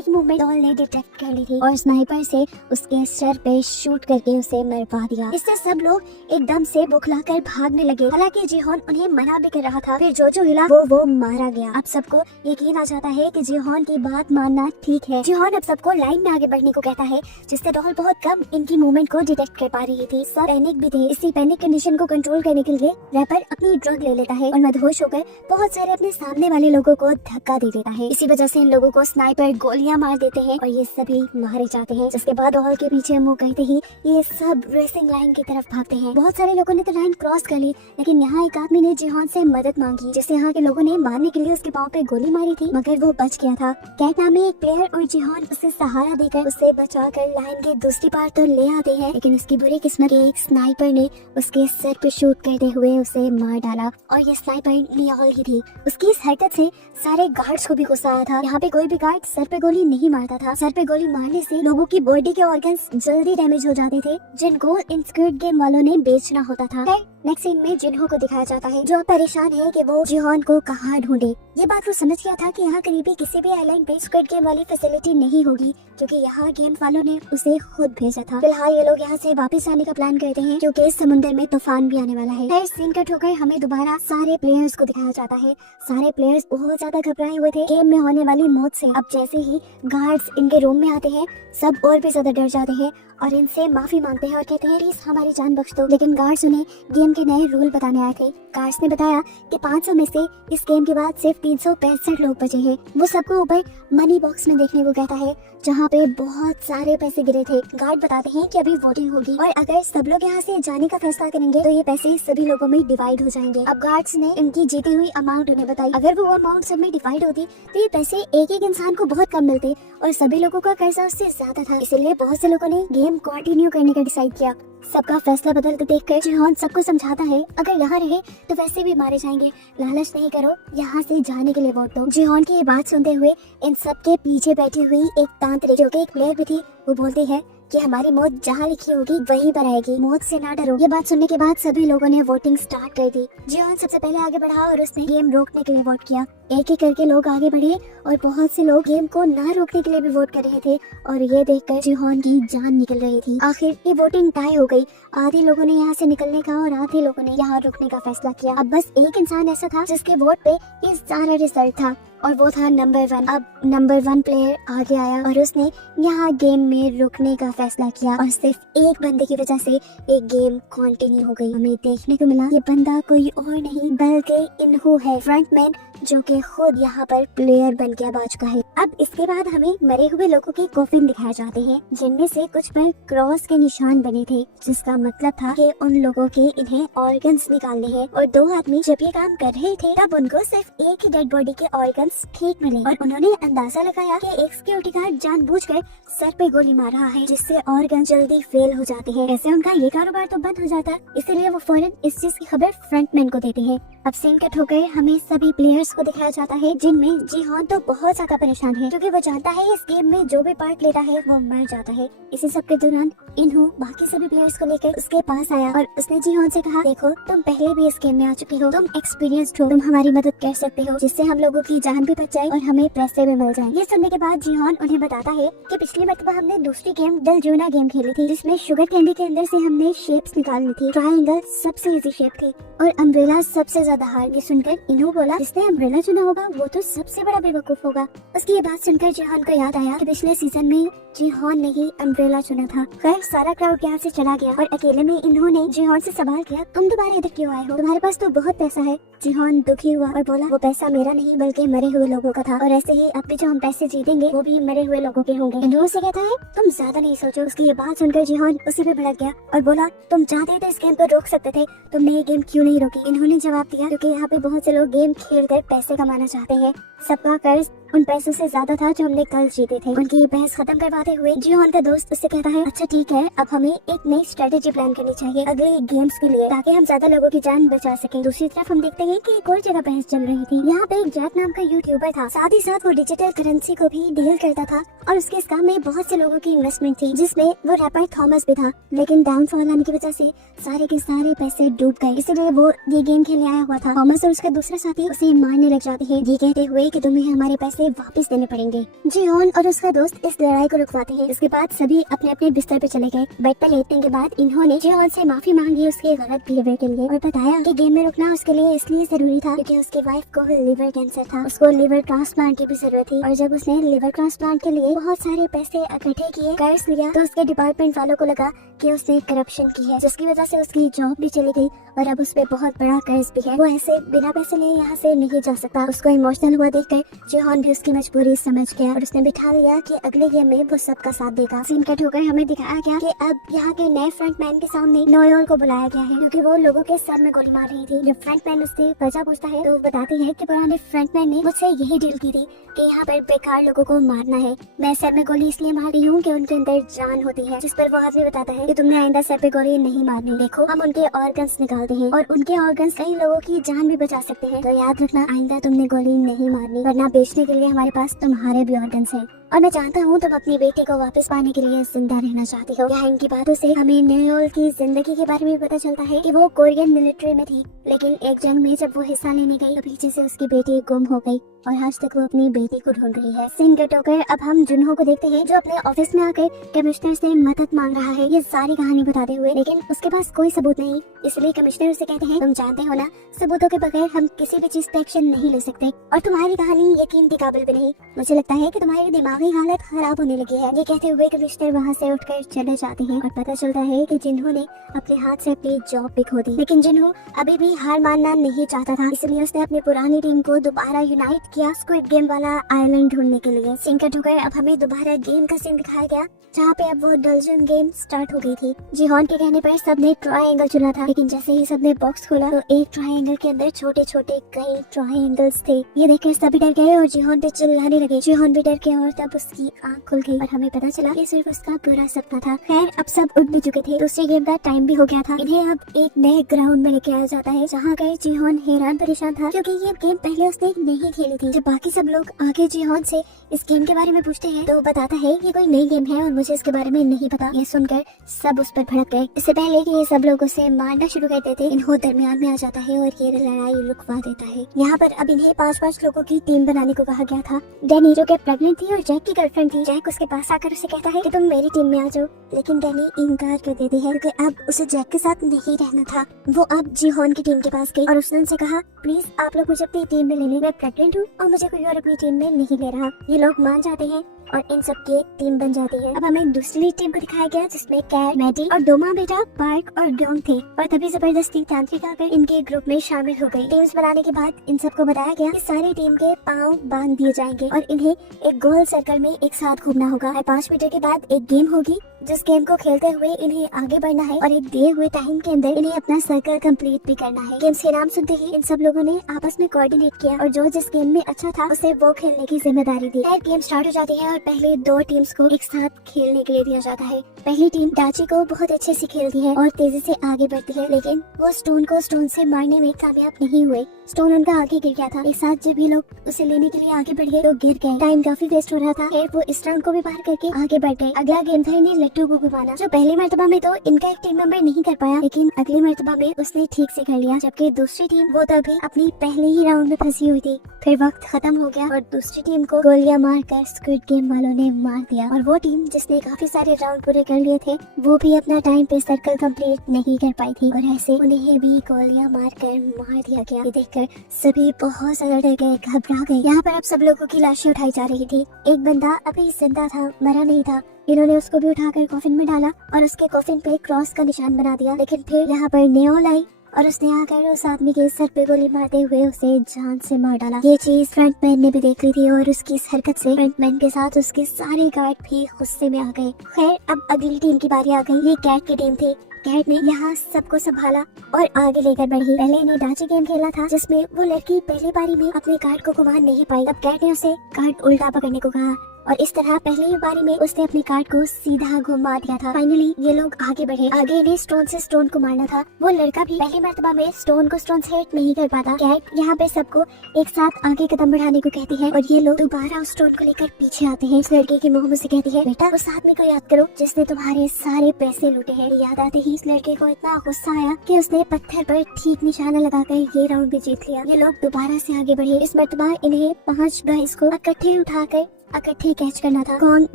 की मूवमेंट डॉल ने डिटेक्ट कर ली थी और स्नाइपर से उसके सर पे शूट करके उसे मरवा दिया। इससे सब लोग एकदम से बुखलाकर भागने लगे। हालांकि जिहोन उन्हें मना भी कर रहा था। फिर जो हिला वो मारा गया। अब सबको यकीन आ जाता है कि जिहोन की बात मानना ठीक है। जिहोन अब सबको लाइन में आगे बढ़ने को कहता है, जिससे डॉल बहुत कम इनकी मूवमेंट को डिटेक्ट कर पा रही थी। सब पैनिक भी थे। इसी पैनिक कंडीशन को कंट्रोल करने के लिए रैपर अपनी ड्रग ले लेता है और मदहोश होकर बहुत सारे अपने सामने वाले लोगों को धक्का दे देता है। इसी वजह से इन लोगों को स्नाइपर गोलियां मार देते हैं और ये सभी मारे जाते हैं। जिसके बाद डॉल के पीछे मुंह करते ही ये सब रेसिंग लाइन की तरफ भागते हैं। बहुत सारे लोगों ने तो लाइन क्रॉस कर ली, लेकिन यहाँ एक आदमी ने जिहोन से मदद मांगी, जिससे यहाँ के लोगों ने मारने के लिए उसके पाँव पे गोली मारी थी, मगर वो बच गया था। कैट नामी एक प्लेयर और जिहोन उसे सहारा देकर उसे बचाकर लाइन के दूसरी पार तो ले आते हैं, लेकिन उसकी बुरी किस्मत के एक स्नाइपर ने उसके सर पे शूट करते हुए उसे मार डाला और ये स्नाइपर नियोल ही थी। उसकी इस हरकत से सारे गार्ड्स को भी गुस्सा आया था। यहाँ पे कोई भी गार्ड सर पे गोली नहीं मारता था। सर पे गोली मारने से लोगों की बॉडी के ऑर्गन्स जल्दी डैमेज हो जाते थे, जिनको इन स्क्विड गेम वालों ने बेचना होता था। नेक्स्ट सीन में जिन्हो को दिखाया जाता है, जो परेशान है कि वो जिहोन को कहाँ ढूंढे। ये बात वो समझ गया था कि यहाँ करीबी किसी भी आइलैंड पे स्क्विड गेम वाली फैसिलिटी नहीं होगी, क्योंकि यहाँ गेम वालों ने उसे खुद भेजा था। फिलहाल ये लोग यहाँ से वापस आने का प्लान करते हैं, क्योंकि इस समुद्र में तूफान भी आने वाला है। फिर सीन कट होकर हमें दोबारा सारे प्लेयर्स को दिखाया जाता है। सारे प्लेयर्स बहुत ज्यादा घबराए हुए थे गेम में होने वाली मौत से। अब जैसे ही गार्ड्स इनके रूम में आते हैं, सब और भी ज्यादा डर जाते हैं और इनसे माफी मांगते हैं और कहते हैं प्लीज हमारी जान बख्श दो। लेकिन गार्ड्स उन्हें गेम के नए रूल बताने आए थे। गार्ड्स ने बताया कि 500 में से इस गेम के बाद सिर्फ 365 लोग बचे हैं। वो सबको ऊपर मनी बॉक्स में देखने को कहता है, जहाँ पे बहुत सारे पैसे गिरे थे। गार्ड बताते हैं कि अभी वोटिंग होगी और अगर सब लोग यहाँ से जाने का फैसला करेंगे तो ये पैसे सभी लोगों में डिवाइड हो जाएंगे। अब गार्ड्स ने इनकी जीती हुई अमाउंट उन्हें बताई। अगर वो अमाउंट सब में डिवाइड होती तो ये पैसे एक एक इंसान को बहुत कम मिलते और सभी लोगों का कर्जा उससे ज्यादा था। इसलिए बहुत से लोगों ने गेम कंटिन्यू करने का डिसाइड किया। सबका फैसला बदलते देखकर जिहोन सबको समझाता है, अगर यहाँ रहे तो वैसे भी मारे जाएंगे, लालच नहीं करो, यहाँ से जाने के लिए वोट दो। जिहोन की ये बात सुनते हुए इन सबके पीछे बैठी हुई एक तांत्रिक, जो कि एक प्लेयर भी थी, वो बोलती है कि हमारी मौत जहाँ लिखी होगी वहीं पर आएगी, मौत से ना डरो। ये बात सुनने के बाद सभी लोगों ने वोटिंग स्टार्ट कर दी। जिहोन सबसे पहले आगे बढ़ा और उसने गेम रोकने के लिए वोट किया। एक एक करके लोग आगे बढ़े और बहुत से लोग गेम को ना रोकने के लिए भी वोट कर रहे थे और ये देखकर जिहोन की जान निकल रही थी। आखिर ये वोटिंग टाई हो गई। आधे लोगों ने यहाँ से निकलने का और आधे लोगों ने यहाँ रुकने का फैसला किया। अब बस एक इंसान ऐसा था जिसके वोट पे ये सारा रिजल्ट था और वो था नंबर 1। अब नंबर 1 प्लेयर आगे आया और उसने यहाँ गेम में रुकने का फैसला किया और सिर्फ एक बंदे की वजह से ये गेम कंटिन्यू हो गई। हमें देखने को मिला ये बंदा कोई और नहीं बल्कि इन्हू है, फ्रंटमैन, जो कि खुद यहाँ पर प्लेयर बन के अब आ चुका है। अब इसके बाद हमें मरे हुए लोगों के कॉफिन दिखाए जाते हैं, जिनमें से कुछ पर क्रॉस के निशान बने थे, जिसका मतलब था कि उन लोगों के इन्हें ऑर्गन्स निकालने हैं। और 2 आदमी जब ये काम कर रहे थे तब उनको सिर्फ एक ही डेड बॉडी के ऑर्गन्स ठीक मिले और उन्होंने अंदाजा लगाया कि एक सिक्योरिटी गार्ड जानबूझकर सर पे गोली मार रहा है, जिससे ऑर्गन जल्दी फेल हो जाते हैं। ऐसे उनका ये कारोबार तो बंद हो जाता, इसलिए वो फौरन इस चीज की खबर फ्रंटमैन को देते हैं। अब सीन कट होकर हमें सभी प्लेयर्स प्लेयर्स को दिखाया जाता है, जिनमें जीहान तो बहुत ज्यादा परेशान है क्योंकि वो जानता है इस गेम में जो भी पार्ट लेता है वो मर जाता है। इसी सब के दौरान इन्हू बाकी सभी प्लेयर्स को लेकर उसके पास आया और उसने जीहान से कहा, देखो तुम पहले भी इस गेम में आ चुके हो, तुम एक्सपीरियंस्ड हो, तुम हमारी मदद कर सकते हो जिससे हम लोगों की जान भी बच जाए और हमें पैसे भी मिल जाए। ये सुनने के बाद जीहान उन्हें बताता है कि पिछली मरतबा हमने दूसरी गेम डलजूना गेम खेली थी जिसमें शुगर कैंडी के अंदर से हमने शेप्स निकालनी थी। ट्रायंगल सबसे इजी शेप थी और अम्ब्रेला सबसे ज्यादा हार्ड। ये सुनकर इन्हू बोला, जिसने अम्ब्रेला चुना होगा वो तो सबसे बड़ा बेवकूफ होगा। उसकी ये बात सुनकर जीहान को याद आया कि पिछले सीजन में जीहान ने ही अम्ब्रेला चुना था। खैर सारा क्राउड यहाँ से चला गया और अकेले में इन्होंने जीहान से सवाल किया, तुम दोबारा इधर क्यों आए हो? तुम्हारे पास तो बहुत पैसा है। जीहान दुखी हुआ और बोला, वो पैसा मेरा नहीं बल्कि मरे हुए लोगों का था और ऐसे ही अब भी जो हम पैसे जीतेंगे वो भी मरे हुए लोगों के होंगे। इन्हों से कहता है, तुम ज्यादा नहीं सोचो। उसकी ये बात सुनकर जीहान उसी पे भड़क गया और बोला, तुम चाहते तो इस गेम को रोक सकते थे, तुमने ये गेम क्यों नहीं रोकी? इन्होंने जवाब दिया, क्योंकि यहाँ पे बहुत से लोग गेम खेल कर पैसे कमाना चाहते हैं। सबका कर्ज उन पैसों से ज्यादा था जो हमने कल जीते थे। उनकी ये बहस खत्म करवाते हुए जीहान का दोस्त उससे कहता है, अच्छा ठीक है, अब हमें एक नई स्ट्रेटेजी प्लान करनी चाहिए अगले गेम्स के लिए ताकि हम ज्यादा लोगों की जान बचा सके। दूसरी तरफ हम देखते हैं कि एक और जगह बहस चल रही थी। यहाँ पे एक जैक नाम का यूट्यूबर था, साथ ही साथ वो डिजिटल करेंसी को भी डील करता था और उसके इस काम में बहुत से लोगों की इन्वेस्टमेंट थी, जिसमें वो रैपर थॉमस भी था। लेकिन डाउनफॉल आने की वजह से सारे के सारे पैसे डूब गए, इसलिए वो ये गेम खेलने आया हुआ था। थॉमस और उसका दूसरा साथी उसे मारने लग जाते हैं, ये कहते हुए कि तुम्हें हमारे पैसे वापस देने पड़ेंगे। जीहान और उसका दोस्त इस लड़ाई को रुकवाते हैं। इसके बाद सभी अपने अपने बिस्तर पे चले गए। बेड पर लेटने के बाद इन्होंने जीहान से माफी मांगी उसके गलत बिहेवियर के लिए और बताया कि गेम में रुकना उसके लिए इसलिए जरूरी था क्योंकि उसकी वाइफ को लिवर कैंसर था, उसको लिवर ट्रांसप्लांट की भी जरूरत थी और जब उसने लिवर ट्रांसप्लांट के लिए बहुत सारे पैसे इकट्ठे किए, कर्ज लिया, तो उसके डिपार्टमेंट वालों को लगा कि उसने करप्शन की है, जिसकी वजह से उसकी जॉब भी चली गई और अब उसपे बहुत बड़ा कर्ज भी है। वो ऐसे बिना पैसे लिए यहाँ से नहीं जा सकता। उसको इमोशनल हुआ देखकर जीहान भी उसकी मजबूरी समझ गया और उसने बिठा लिया कि अगले गेम में वो सबका साथ देगा। सीन कट होकर हमें दिखाया गया कि अब यहाँ के नए फ्रंटमैन के सामने नोएल को बुलाया गया है क्योंकि वो लोगों के सर में गोली मार रही थी। जब फ्रंटमैन उससे वजह पूछता है तो वो बताती है कि पुराने फ्रंटमैन ने मुझसे यही डील की थी कि यहाँ पर बेकार लोगों को मारना है। मैं सर में गोली इसलिए मार रही हूँ कि उनके अंदर जान होती है। जिस पर वो आदमी बताता है कि तुमने आइंदा सर पे गोली नहीं मारनी, देखो हम उनके ऑर्गन्स निकालते हैं और उनके ऑर्गन्स कई लोगों की जान भी बचा सकते हैं, तो याद रखना आइंदा तुमने गोली नहीं मारनी, वरना बेचने के लिए हमारे पास तुम्हारे भी ऑर्गन्स हैं और मैं जानता हूँ तुम अपनी बेटी को वापस पाने के लिए जिंदा रहना चाहती हो। यहाँ इनकी बातों से हमें नोएल की जिंदगी के बारे में पता चलता है कि वो कोरियन मिलिट्री में थी, लेकिन एक जंग में जब वो हिस्सा लेने गई तो पीछे से उसकी बेटी गुम हो गई और आज तक वो अपनी बेटी को ढूंढ रही है। सीन कट होकर अब हम जुनहो को देखते हैं जो अपने ऑफिस में आकर कमिश्नर से मदद मांग रहा है ये सारी कहानी बताते हुए, लेकिन उसके पास कोई सबूत नहीं, इसलिए कमिश्नर उसे कहते हैं, तुम जानते हो ना सबूतों के बगैर हम किसी भी चीज पे एक्शन नहीं ले सकते और तुम्हारी कहानी यकीन के काबिल भी नहीं, मुझे लगता है कि तुम्हारी दिमागी हालत खराब होने लगी है। ये कहते हुए कमिश्नर वहाँ से उठकर चले जाते हैं और पता चलता है कि जिन्हो ने अपने हाथ से अपनी जॉब भी खो दी, लेकिन जिन्हो अभी भी हार मानना नहीं चाहता था, इसलिए उसने अपनी पुरानी टीम को दोबारा यूनाइट किया स्क्विड गेम वाला आइलैंड ढूंढने के लिए। सीन कट होकर अब हमें दोबारा गेम का सीन दिखाया गया जहाँ पे अब वो डलजन गेम स्टार्ट हो गई थी। जीहान के कहने पर सबने ट्रायंगल चुना था, लेकिन जैसे ही सबने बॉक्स खोला तो एक ट्रायंगल के अंदर छोटे छोटे कई ट्रायंगल्स थे। ये देखकर सभी डर गए और जीहान पे चिल्लाने लगे। जीहान भी डर गया और तब उसकी आंख खुल गई और हमें पता चला ये सिर्फ उसका बुरा सपना था। खैर अब सब उठ भी चुके थे, दूसरी गेम का टाइम भी हो गया था। इन्हें अब एक नए ग्राउंड में लेके आया जाता है जहाँ गए जीहान हैरान परेशान था क्योंकि ये गेम पहले उसने नहीं खेली थी। जब बाकी सब लोग आगे जीहान से इस गेम के बारे में पूछते हैं तो वो बताता है ये कोई नई गेम है और मुझे इसके बारे में नहीं पता। ये सुनकर सब उस पर भड़क गए। इससे पहले कि ये सब लोग उसे मारना शुरू कर देते इन्हों दरमियान में आ जाता है और ये लड़ाई रुकवा देता है। यहाँ पर अब इन्हें 5-5 लोगों की टीम बनाने को कहा गया था। डैनी जो कि प्रेग्नेंट थी और जैक की गर्लफ्रेंड थी, जैक उसके पास आकर उसे कहता है कि तुम मेरी टीम में आ जाओ, लेकिन डैनी इनकार कर देती है क्योंकि अब उसे जैक के साथ नहीं रहना था। वो अब जीहान की टीम के पास गई और उसने उनसे कहा प्लीज आप लोग मुझे अपनी टीम में लेने, मैं प्रेग्नेंट हूँ और मुझे कोई और अपनी टीम में नहीं ले रहा। ये लोग मान जाते हैं और इन सब की टीम बन जाती है। अब हमें दूसरी टीम को दिखाया गया जिसमें कैट, मैडी और डोमा बेटा, पार्क और डोंग थे और तभी जबरदस्ती तांत्रिक आकर इनके ग्रुप में शामिल हो गई। टीम्स बनाने के बाद इन सबको बताया गया कि सारी टीम के पाँव बांध दिए जाएंगे और इन्हें एक गोल सर्कल में एक साथ घूमना होगा। 5 मीटर के बाद एक गेम होगी जिस गेम को खेलते हुए इन्हें आगे बढ़ना है और एक दिए हुए टाइम के अंदर इन्हें अपना सर्कल कंप्लीट भी करना है। गेम्स के नाम सुनते ही इन सब लोगों ने आपस में कोऑर्डिनेट किया और जो जिस गेम में अच्छा था उसे वो खेलने की जिम्मेदारी दी। गेम स्टार्ट हो जाती है और पहले 2 टीम्स को एक साथ खेलने के लिए दिया जाता है। पहली टीम डाची को बहुत अच्छे से खेलती है और तेजी से आगे बढ़ती है, लेकिन वो स्टोन को स्टोन से मारने में कामयाब नहीं हुए। स्टोन उनका आगे गिर गया था। एक साथ जब ये लोग उसे लेने के लिए आगे बढ़ गए तो गिर गए। टाइम काफी वेस्ट हो रहा था। फिर वो इस राउंड को भी पार करके आगे बढ़ गए। अगला गेम था इन्हें लट्टू को घुमाना, जो पहली मर्तबा में तो इनका एक टीम मेंबर नहीं कर पाया, लेकिन अगली मर्तबा में उसने ठीक से कर लिया। जबकि दूसरी टीम वो तभी अपनी पहले ही राउंड में फंसी हुई थी। फिर वक्त खत्म हो गया और दूसरी टीम को गोलियां मारकर स्क्विड गेम वालों ने मार दिया, और वो टीम जिसने काफी सारे राउंड पूरे कर लिए थे वो भी अपना टाइम पे सर्कल कंप्लीट नहीं कर पाई थी, और ऐसे उन्हें भी गोलियां मारकर मार दिया गया। ये देखकर सभी बहुत ज्यादा डर गए, घबरा गए। यहाँ पर अब सब लोगों की लाशें उठाई जा रही थी। एक बंदा अभी जिंदा था, मरा नहीं था। इन्होंने उसको भी उठाकर कॉफिन में डाला और उसके कॉफिन पे क्रॉस का निशान बना दिया। लेकिन फिर यहाँ पर नेओल आई और उसने आकर उस आदमी के सर पे गोली मारते हुए उसे जान से मार डाला। ये चीज फ्रंटमैन ने भी देख ली थी और उसकी इस हरकत से फ्रंटमैन के साथ उसके सारे गार्ड भी गुस्से में आ गए। खैर अब अगली टीम की बारी आ गई। ये कैट की टीम थी। कैट ने यहाँ सबको संभाला और आगे लेकर बढ़ी। पहले इन्हें डाची गेम खेला था जिसमें वो लड़की पहली बारी में अपने कार्ड को घुमा नहीं पाई। अब कैट ने उसे कार्ड उल्टा पकड़ने को कहा और इस तरह पहली ही बारी में उसने अपने कार्ड को सीधा घुमा दिया था। फाइनली ये लोग आगे बढ़े। आगे इन्हें स्टोन से स्टोन को मारना था। वो लड़का भी पहली मर्तबा में स्टोन को स्टोन से हिट नहीं कर पाता। कैट यहाँ पे सबको एक साथ आगे कदम बढ़ाने को कहती है और ये लोग दोबारा उस स्टोन को लेकर पीछे आते हैं। उस लड़के की मुंह से कहती है, बेटा उस आदमी को याद करो जिसने तुम्हारे सारे पैसे लूटे हैं। याद आते ही इस लड़के को इतना गुस्सा आया कि उसने पत्थर पर ठीक निशाना लगाकर ये राउंड भी जीत लिया। ये लोग दोबारा से आगे बढ़े। इस मर्तबा इन्हें 5 गाइस को इकट्ठे उठाकर इकट्ठे कैच करना था। कौन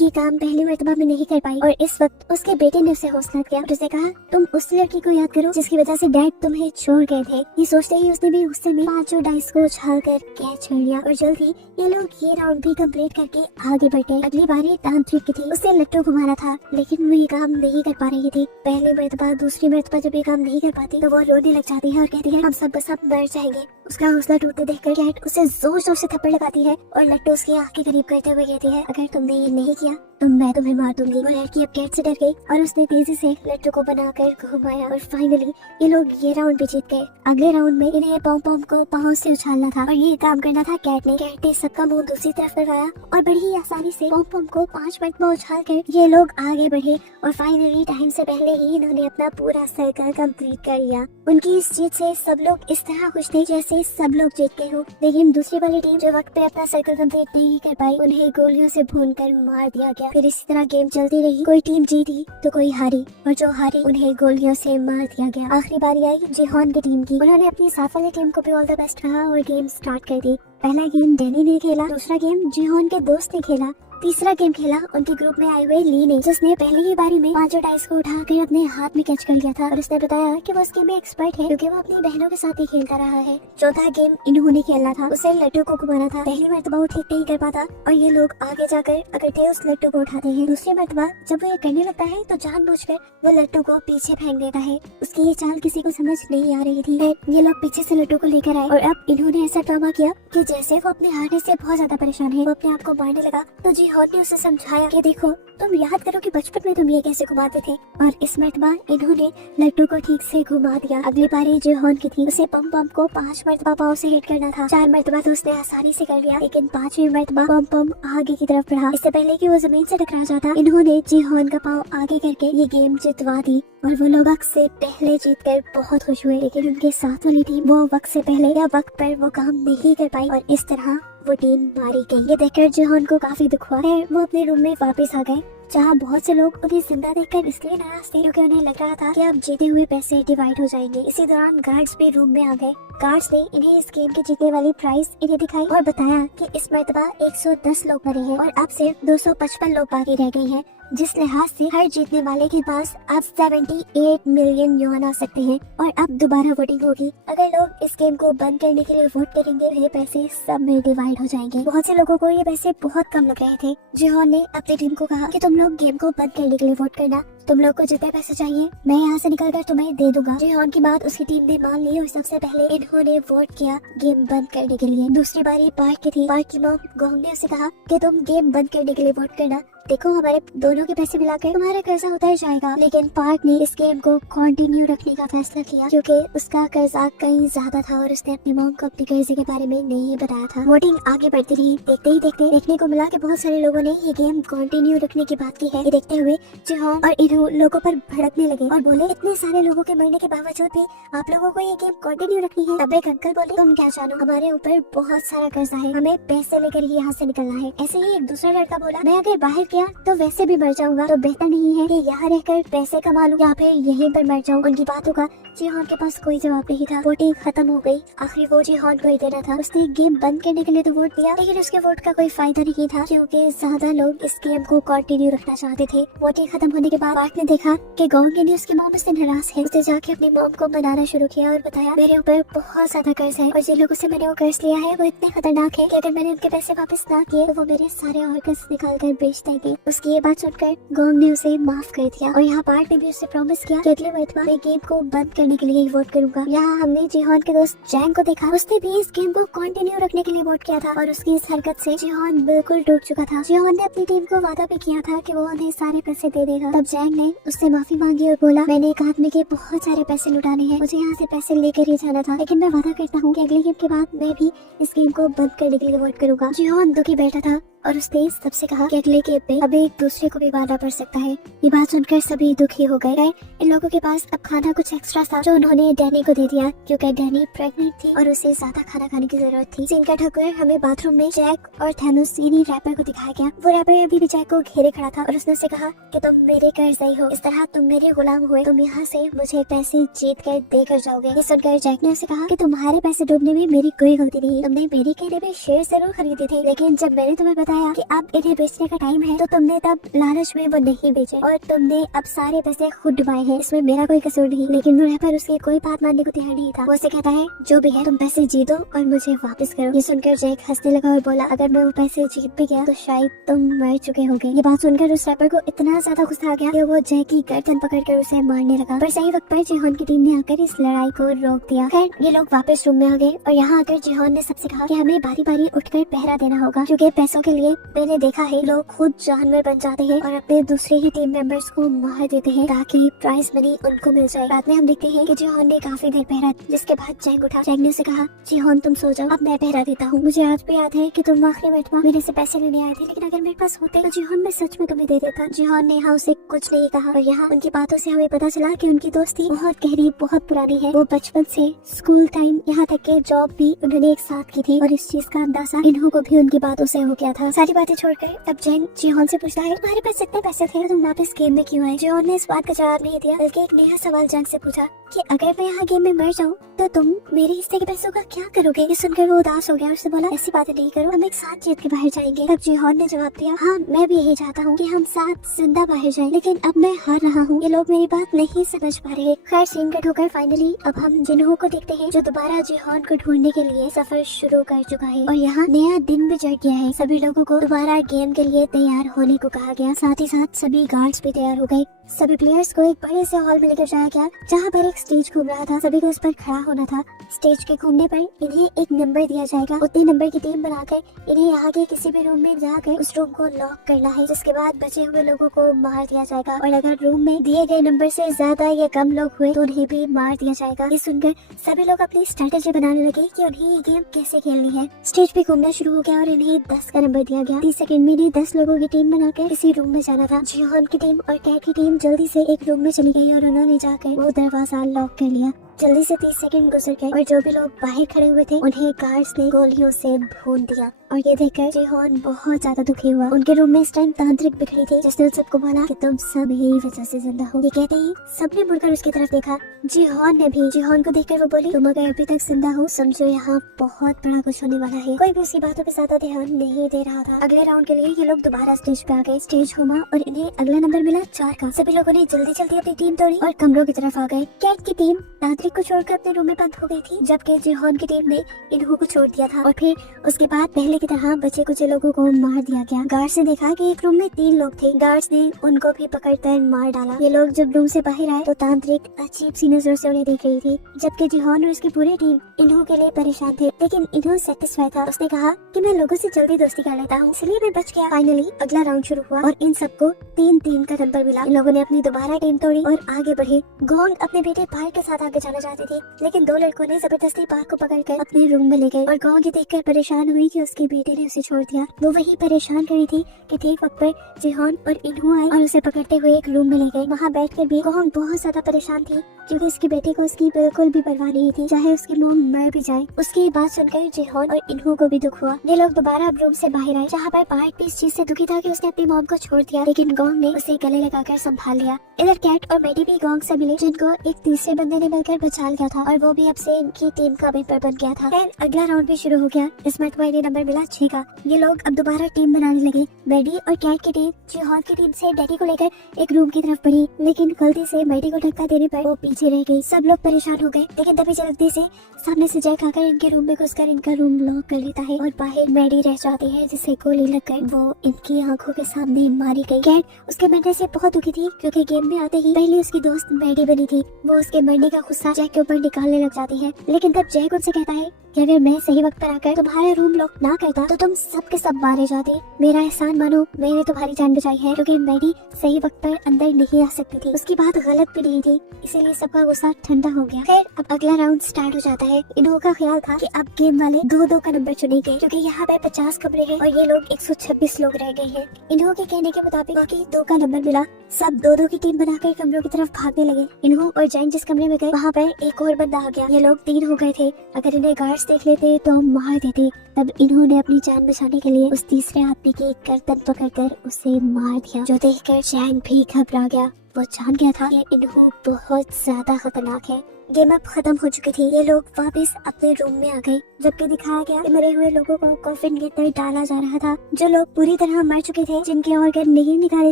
ये काम पहली मर्तबा में नहीं कर पाई और इस वक्त उसके बेटे ने उसे हौसला दिया और उसे कहा, तुम उस लड़की को याद करो जिसकी वजह से डैड तुम्हें छोड़ गए थे। ये सोचते ही उसने भी गुस्से में 5 डाइस को उछालकर कैच कर लिया और जल्द ही ये लोग ये राउंड भी कंप्लीट करके आगे बढ़ गए। अगली बारी तांत्रिक की थी। उसे लट्टू घुमाना था लेकिन वो ये काम नहीं कर पा रही थी। पहली मर्तबा दूसरी मर्तबा जब ये काम नहीं कर पाती तो वो रोने लग जाती है और कहती है, हम सब मर जाएंगे। उसका हौसला टूटते देखकर कैट उसे जोर जोर से थप्पड़ लगाती है और लट्टू उसकी आँख के करीब करते हुए कहती है, अगर तुमने ये नहीं किया तो मैं तुम्हें मार दूंगी। वो लड़की अब कैट से डर गई और उसने तेजी से लट्टू को बनाकर घुमाया और फाइनली ये लोग ये राउंड भी जीत गए। अगले राउंड में इन्हें पॉम पॉम को पाँव से उछालना था और ये काम करना था कैट ने। कैट ने सबका मुंह दूसरी तरफ लगाया और बड़ी ही आसानी से पॉम पॉम को 5 मिनट में उछाल कर ये लोग आगे बढ़े और फाइनली टाइम से पहले ही इन्होंने अपना पूरा सर्कल कंप्लीट कर लिया। उनकी इस जीत से सब लोग इस तरह खुश थे जैसे सब लोग जीत गए हो। लेकिन दूसरी वाली टीम जो वक्त पे अपना सर्कल कंप्लीट नहीं कर पाई उन्हें गोलियों से भूनकर मार दिया गया। फिर इसी तरह गेम चलती रही। कोई टीम जीती तो कोई हारी और जो हारी उन्हें गोलियों से मार दिया गया। आखिरी बारी आई जिहोन की टीम की। उन्होंने अपनी साथ वाली टीम को भी ऑल द बेस्ट कहा और गेम स्टार्ट कर दी। पहला गेम डैनी ने खेला, दूसरा गेम जिहोन के दोस्त ने खेला, तीसरा गेम खेला उनके ग्रुप में आए हुए ली ने, जिसने पहली ही बारी में 5 डाइस को उठाकर अपने हाथ में कैच कर लिया था और उसने बताया कि वो इस गेम में एक्सपर्ट है क्योंकि वो अपनी बहनों के साथ ही खेलता रहा है। चौथा गेम इन्होंने खेलना था। उसे लट्टू को घुमाना था। पहली मर्तबा वो ठीक नहीं कर पाता और ये लोग आगे जाकर इकट्ठे उस लट्टू को उठाते हैं। दूसरी मर्तबा जब वो ये करने लगता है तो जानबूझकर वो लट्टू को पीछे फेंक देता है। उसकी ये चाल किसी को समझ नहीं आ रही थी। ये लोग पीछे से लट्टू को लेकर आए और अब इन्होंने ऐसा ड्रामा किया कि जैसे वो अपने हारने से बहुत ज्यादा परेशान है, वो अपने आप को मारने लगा। तो जिहोन ने उसे समझाया कि देखो तुम याद करो कि बचपन में तुम ये कैसे घुमाते थे, और इस मर्तबा इन्होंने लट्टू को ठीक से घुमा दिया। अगली बारी जिहोन की थी। उसे पम पम को 5 मर्तबा पाँव से हिट करना था। 4 मर्तबा तो उसने आसानी से कर लिया, लेकिन 5वीं मर्तबा पम पम आगे की तरफ बढ़ा। इससे पहले कि वो जमीन से टकरा जाता इन्होंने जिहोन का पाँव आगे करके ये गेम जितवा दी और वो लोग वक्त से पहले जीतकर बहुत खुश हुए। लेकिन उनके साथ वाली टीम वो वक्त से पहले या वक्त पर वो काम नहीं कर पाई और इस तरह वो टीम मारी गई। ये देखकर जिहोन को काफी दुख हुआ है। वो अपने रूम में वापस आ गए जहाँ बहुत से लोग उन्हें जिंदा देखकर इसलिए नाराज थे क्योंकि उन्हें लग रहा था कि अब जीते हुए पैसे डिवाइड हो जाएंगे। इसी दौरान गार्ड्स भी रूम में आ गए। गार्ड्स ने इन्हें इस गेम की जीतने वाली प्राइस इन्हें दिखाई और बताया कि इस मर्तबा 110 लोग मरे हैं और अब सिर्फ 255 लोग बाकी रह गए हैं, जिस लिहाज से हर जीतने वाले के पास अब 78 मिलियन युआन आ सकते हैं और अब दोबारा वोटिंग होगी। अगर लोग इस गेम को बंद करने के लिए वोट करेंगे ये पैसे सब में डिवाइड हो जाएंगे। बहुत से लोगों को ये पैसे बहुत कम लग रहे थे। जिहोन ने अपनी टीम को कहा कि तुम लोग गेम को बंद करने के लिए वोट करना, तुम लोग को जितने पैसे चाहिए मैं यहाँ से निकल कर तुम्हें दे दूंगा। जिहोन की बात उसकी टीम ने मान ली और सबसे पहले इन्होंने वोट किया गेम बंद करने के लिए। दूसरी बारी पार्क की थी। पार्क की मॉम गोंग ने उसे कहा कि तुम गेम बंद करने के लिए वोट करना, देखो हमारे दोनों के पैसे मिलाकर तुम्हारा कर्जा उतर जाएगा। लेकिन पार्क ने इस गेम को कंटिन्यू रखने का फैसला किया क्योंकि उसका कर्जा कहीं ज्यादा था और उसने अपनी मॉम को अपने कर्जे के बारे में नहीं बताया था। वोटिंग आगे बढ़ती रही। देखते ही देखते देखने को मिला कि बहुत सारे लोगों ने ये गेम कंटिन्यू रखने की बात की है। ये देखते हुए जिहोन और इनहू लोगों पर भड़कने लगे और बोले इतने सारे लोगों के मरने के बावजूद भी आप लोगों को ये गेम कंटिन्यू रखनी है। तब एक अंकल बोले तुम क्या जानो, हमारे ऊपर बहुत सारा कर्जा है, हमें पैसे लेकर ही यहाँ से निकलना है। ऐसे ही एक दूसरा लड़का बोला मैं अगर बाहर गया तो वैसे भी मर जाऊंगा, तो बेहतर नहीं है कि यहाँ रहकर पैसे कमा लूं या फिर यहीं पर मर जाऊं। उनकी बातों का जिहोन के पास कोई जवाब नहीं था। वोटिंग खत्म हो गई। आखिरी वोट जिहोन को ही देना था। उसने गेम बंद करने के लिए तो वोट दिया, लेकिन उसके वोट का कोई फायदा नहीं था क्योंकि ज्यादा लोग इस गेम को कंटिन्यू रखना चाहते थे। वोटिंग खत्म होने के बाद पार्क ने देखा कि गोंग ने उसकी मॉम से नाराज है। उसने जाके अपनी मॉम को मनाना शुरू किया और बताया मेरे ऊपर बहुत ज्यादा कर्ज है और जिन लोगों से मैंने वो कर्ज लिया है वो इतने खतरनाक है कि अगर मैंने उनके पैसे वापस ना किए तो वो मेरे सारे और कर्ज निकाल कर बेच देंगे। उसकी ये बात सुनकर गोंग ने उसे माफ कर दिया और यहाँ पार्क ने भी उसे प्रॉमिस किया कि अगले मंथ में गेम को बंद करने के लिए ही वोट करूंगा। यहाँ हमने जिहोन के दोस्त जैंग को देखा। उसने भी इस गेम को कंटिन्यू रखने के लिए वोट किया था और उसकी इस हरकत से जिहोन बिल्कुल टूट चुका था। जिहोन ने अपनी टीम को वादा भी किया था कि वो उन्हें सारे पैसे दे देगा। तब जैंग ने उससे माफी मांगी और बोला मैंने एक आदमी के बहुत सारे पैसे लुटाने हैं, मुझे यहाँ से पैसे लेकर ही जाना था, लेकिन मैं वादा करता हूँ कि अगले गेम के बाद मैं भी इस गेम को बंद करने के लिए वोट करूंगा। जिहोन दुखी बैठा था और उसने सबसे कहा कि अगले गेम पे अब एक दूसरे को भी मारना पड़ सकता है। ये बात सुनकर सभी दुखी हो गए। इन लोगों के पास अब खाना कुछ एक्स्ट्रा था जो उन्होंने डैनी को दे दिया क्योंकि डैनी प्रेग्नेंट थी और उसे ज्यादा खाना खाने की जरूरत थी। सीन कट होकर हमें बाथरूम में जैक और थैनोस यानी रैपर को दिखाया गया। वो रैपर अभी भी जैक को घेरे खड़ा था और उसने उसे कहा कि तुम मेरे कर्जदाई हो, इस तरह तुम मेरे गुलाम हुए, तुम यहाँ से मुझे पैसे जीत कर देकर जाओगे। ये सुनकर जैक ने उसे कहा कि तुम्हारे पैसे डूबने में मेरी कोई गलती नहीं, तुमने मेरी कहने पे शेयर जरूर खरीदे थे, लेकिन जब मैंने तुम्हें बताया कि अब इन्हें बेचने का टाइम है तो तुमने तब लालच में वो नहीं बेचे और तुमने अब सारे पैसे खुद डुबाए हैं। इसमें मेरा कोई कसूर नहीं। लेकिन वो रैपर उसकी कोई बात मानने को तैयार नहीं था। वो उसे कहता है जो भी है तुम पैसे जीतो और मुझे वापस करो। ये सुनकर जैक हंसने लगा और बोला अगर मैं वो पैसे जीत भी गया तो शायद तुम मर चुके होगे। ये बात सुनकर उस रैपर को इतना ज्यादा गुस्सा आ गया कि वो जैक की गर्दन पकड़कर उसे मारने लगा। पर सही वक्त पर जिहोन की टीम ने आकर इस लड़ाई को रोक दिया। खैर ये लोग वापस रूम में आ गए और यहाँ आकर जिहोन ने सबसे कहा कि हमें बारी बारी उठकर पहरा देना होगा क्योंकि पैसों के लिए मैंने देखा है लोग खुद जानवर बन जाते हैं और अपने दूसरे ही टीम मेंबर्स को मार देते हैं ताकि प्राइज मनी उनको मिल जाए। बाद में हम देखते हैं कि जिहोन ने काफी देर पहरा, जिसके बाद जैंग उठा। जैंग ने उसे कहा जिहोन तुम सो जाओ, अब मैं पहरा देता हूँ। मुझे आज भी याद है कि तुम आखिरी मिनट में मेरे से पैसे लेने आए थे, लेकिन अगर मेरे पास होते तो जिहोन मैं सच में तुम्हें दे देता। जिहोन ने यहाँ उसे कुछ नहीं कहा और यहाँ उनकी बातों से हमें पता चला कि उनकी दोस्ती बहुत गहरी, बहुत पुरानी है। वो बचपन से स्कूल टाइम यहाँ तक के जॉब भी उन्होंने एक साथ की थी और इस चीज का अंदाजा इन्हों को भी उनकी बातों से हो गया था। सारी बातें छोड़कर अब जैंग जिहोन से पूछता है तुम्हारे पास इतने पैसे थे तुम वापस गेम में क्यों आए? जिहोन ने इस बात का जवाब नहीं दिया बल्कि एक नया सवाल जैंग से पूछा कि अगर मैं यहाँ गेम में मर जाऊँ तो तुम मेरे हिस्से के पैसों का क्या करोगे? ये सुनकर वो उदास हो गया और उसने बोला ऐसी बातें नहीं करो, हम एक साथ जीत के बाहर जाएंगे। तब जिहोन ने जवाब दिया हाँ मैं भी यही चाहता हूँ कि हम साथ जिंदा बाहर जाएं, लेकिन अब मैं हार रहा हूँ, ये लोग मेरी बात नहीं समझ पा रहे। खैर सीन कट होकर फाइनली अब हम जिन्हों को देखते हैं जो दोबारा जिहोन को ढूंढने के लिए सफर शुरू कर चुका है और यहाँ नया दिन भी चढ़ गया है। सभी लोगों को दोबारा गेम के लिए तैयार होने को कहा गया। साथ ही साथ सभी गार्ड्स भी तैयार हो गए। सभी प्लेयर्स को एक बड़े से हॉल में लेकर जाया गया जहाँ पर एक स्टेज घूम रहा था। सभी को उस पर खड़ा होना था। स्टेज के घूमने पर इन्हें एक नंबर दिया जाएगा। उतने नंबर की टीम बनाकर इन्हें यहाँ के किसी भी रूम में जाकर उस रूम को लॉक करना है, जिसके बाद बचे हुए लोगों को मार दिया जाएगा और अगर रूम में दिए गए नंबर से ज्यादा या कम लोग हुए तो उन्हें भी मार दिया जाएगा। ये सुनकर सभी लोग अपनी स्ट्रेटेजी बनाने लगे कि उन्हें ये गेम कैसे खेलनी है। स्टेज पे घूमना शुरू हो गया और इन्हें 10 का नंबर दिया गया। 30 सेकंड में इन्हें 10 लोगों की टीम बनाकर किसी रूम में जाना था। जिहोन की टीम और कैट की टीम जल्दी से एक रूम में चली गई और उन्होंने जाकर वो दरवाजा लॉक कर लिया। जल्दी से 30 सेकंड गुजर गए और जो भी लोग बाहर खड़े हुए थे उन्हें गार्ड्स ने गोलियों से भून दिया और ये देखकर जिहोन बहुत ज्यादा दुखी हुआ। उनके रूम में इस टाइम तांत्रिक बिखरी थी जिसने सबको बोला कि तुम सब यही वजह से जिंदा हो। ये कहते ही सबने मुड़कर उसकी तरफ देखा। जिहोन ने भी। जिहोन को देखकर वो बोली तुम अगर अभी तक जिंदा हो समझो यहाँ बहुत बड़ा कुछ होने वाला है। कोई भी उसकी बातों पे ज्यादा ध्यान नहीं दे रहा था। अगले राउंड के लिए ये लोग दोबारा स्टेज पे आ गए। स्टेज घूमा और इन्हें अगला नंबर मिला 4 का। सभी लोगों ने जल्दी जल्दी अपनी टीम तोड़ी और कमरों की तरफ आ गए। कैट की टीम तांत्रिक को छोड़कर अपने रूम में बंद हो गई थी, जबकि जिहोन की टीम ने इन्हों को छोड़ दिया था और फिर उसके बाद पहले की तरह बचे कुछ लोगों को मार दिया गया। गार्ड्स ने देखा कि एक रूम में 3 लोग थे। गार्ड्स ने उनको भी पकड़कर मार डाला। ये लोग जब रूम से बाहर आए तो तांत्रिक अजीब सी नजर से उन्हें देख रही थी, जबकि जिहोन और उसकी पूरी टीम इन्हों के लिए परेशान थे। लेकिन इन्हों सेटिस्फाई था। उसने कहा कि मैं लोगों से जल्दी दोस्ती कर लेता हूँ, इसलिए मैं बच गया। फाइनली अगला राउंड शुरू हुआ और इन सबको 3-3 का नंबर मिला। इन लोगों ने अपनी दोबारा टीम तोड़ी और आगे बढ़े। गोंग अपने बेटे पार्क के साथ आगे जाना चाहती थी, लेकिन 2 लड़कों ने जबरदस्ती पार्क को पकड़कर अपने रूम में ले गए और गोंग ये देखकर परेशान हुई कि उसके बेटे ने उसे छोड़ दिया। वो वही परेशान कर रही थी कि ठीक वक्त पर जिहोन और इन्हों आए और उसे पकड़ते हुए एक रूम में ले गए। वहाँ बैठकर भी गोंग बहुत ज्यादा परेशान थी, क्योंकि उसकी बेटे को उसकी बिल्कुल भी परवाह नहीं थी, चाहे उसकी मॉम मर भी जाए। उसकी बात सुनकर जिहोन और इन्हों को भी दुख हुआ। ये लोग दोबारा रूम से बाहर आए, जहाँ पर पार्क भी इस चीज से दुखी था कि उसने अपनी मॉम को छोड़ दिया, लेकिन गोंग ने उसे गले लगाकर संभाल लिया। इधर कैट और मेडी भी गोंग से मिले, जिनको एक तीसरे बंदे ने मिलकर बचा लिया था और वो भी अब से इनकी टीम का मेंबर बन गया था। फिर अगला राउंड भी शुरू हो गया। इसमें इन्हें नंबर मिला 6 का। ये लोग अब दोबारा टीम बनाने लगे। मेडी और कैट की टीम जिहोन की टीम से डैडी को लेकर एक रूम की तरफ बढ़ी, लेकिन गलती से मेडी को धक्का देने पर वो पीछे रह गई। सब लोग परेशान हो गए, लेकिन तभी जल्दी से सामने से जैक आकर इनके रूम में घुसकर इनका रूम लॉक कर लेता है और बाहर मेडी रह जाती है, जिसे गोली लगकर वो इनकी आंखों के सामने मारी गई। कैट उसके मरने से बहुत दुखी थी, क्योंकि गेम में आते ही पहले उसकी दोस्त मेडी बनी थी। वो उसके मरने का गुस्सा जैक के ऊपर निकालने लग जाती है, लेकिन तब जैक उनसे कहता है कि अगर मैं सही वक्त पर आकर तुम्हारा रूम लॉक ना करता तो तुम सब के सब मारे जाते। मेरा एहसान मानो, मैंने तुम्हारी जान बचाई है, क्योंकि मेडी सही वक्त पर अंदर नहीं आ सकती थी। उसकी बात गलत भी नहीं थी, इसीलिए सबका गुस्सा ठंडा हो गया। फिर अब अगला राउंड स्टार्ट हो जाता है। इन्हों का ख्याल था कि अब गेम वाले 2-2 का नंबर चुनेंगे, क्योंकि यहाँ पे 50 कमरे हैं और ये लोग 126 लोग रह गए हैं। इन्हों के कहने के मुताबिक बाकी 2 का नंबर मिला। सब 2-2 की टीम बनाकर कमरों की तरफ भागने लगे। इन्हों और जैंग जिस कमरे में गए, वहाँ पर एक और बंदा आ गया। ये लोग 3 हो गए थे। अगर इन्हें गार्ड्स देख लेते तो मार देते। तब इन्होंने अपनी जान बचाने के लिए उस तीसरे आदमी की गर्दन पकड़कर उसे मार दिया, जो देखकर जैंग भी घबरा गया। वो जान गया था कि इन्हों बहुत ज्यादा खतरनाक है। गेम अब खत्म हो चुकी थी। ये लोग वापस अपने रूम में आ गए, जबकि दिखाया गया कि मरे हुए लोगों को कॉफिन के अंदर डाला जा रहा था। जो लोग पूरी तरह मर चुके थे, जिनके ऑर्गन नहीं निकाले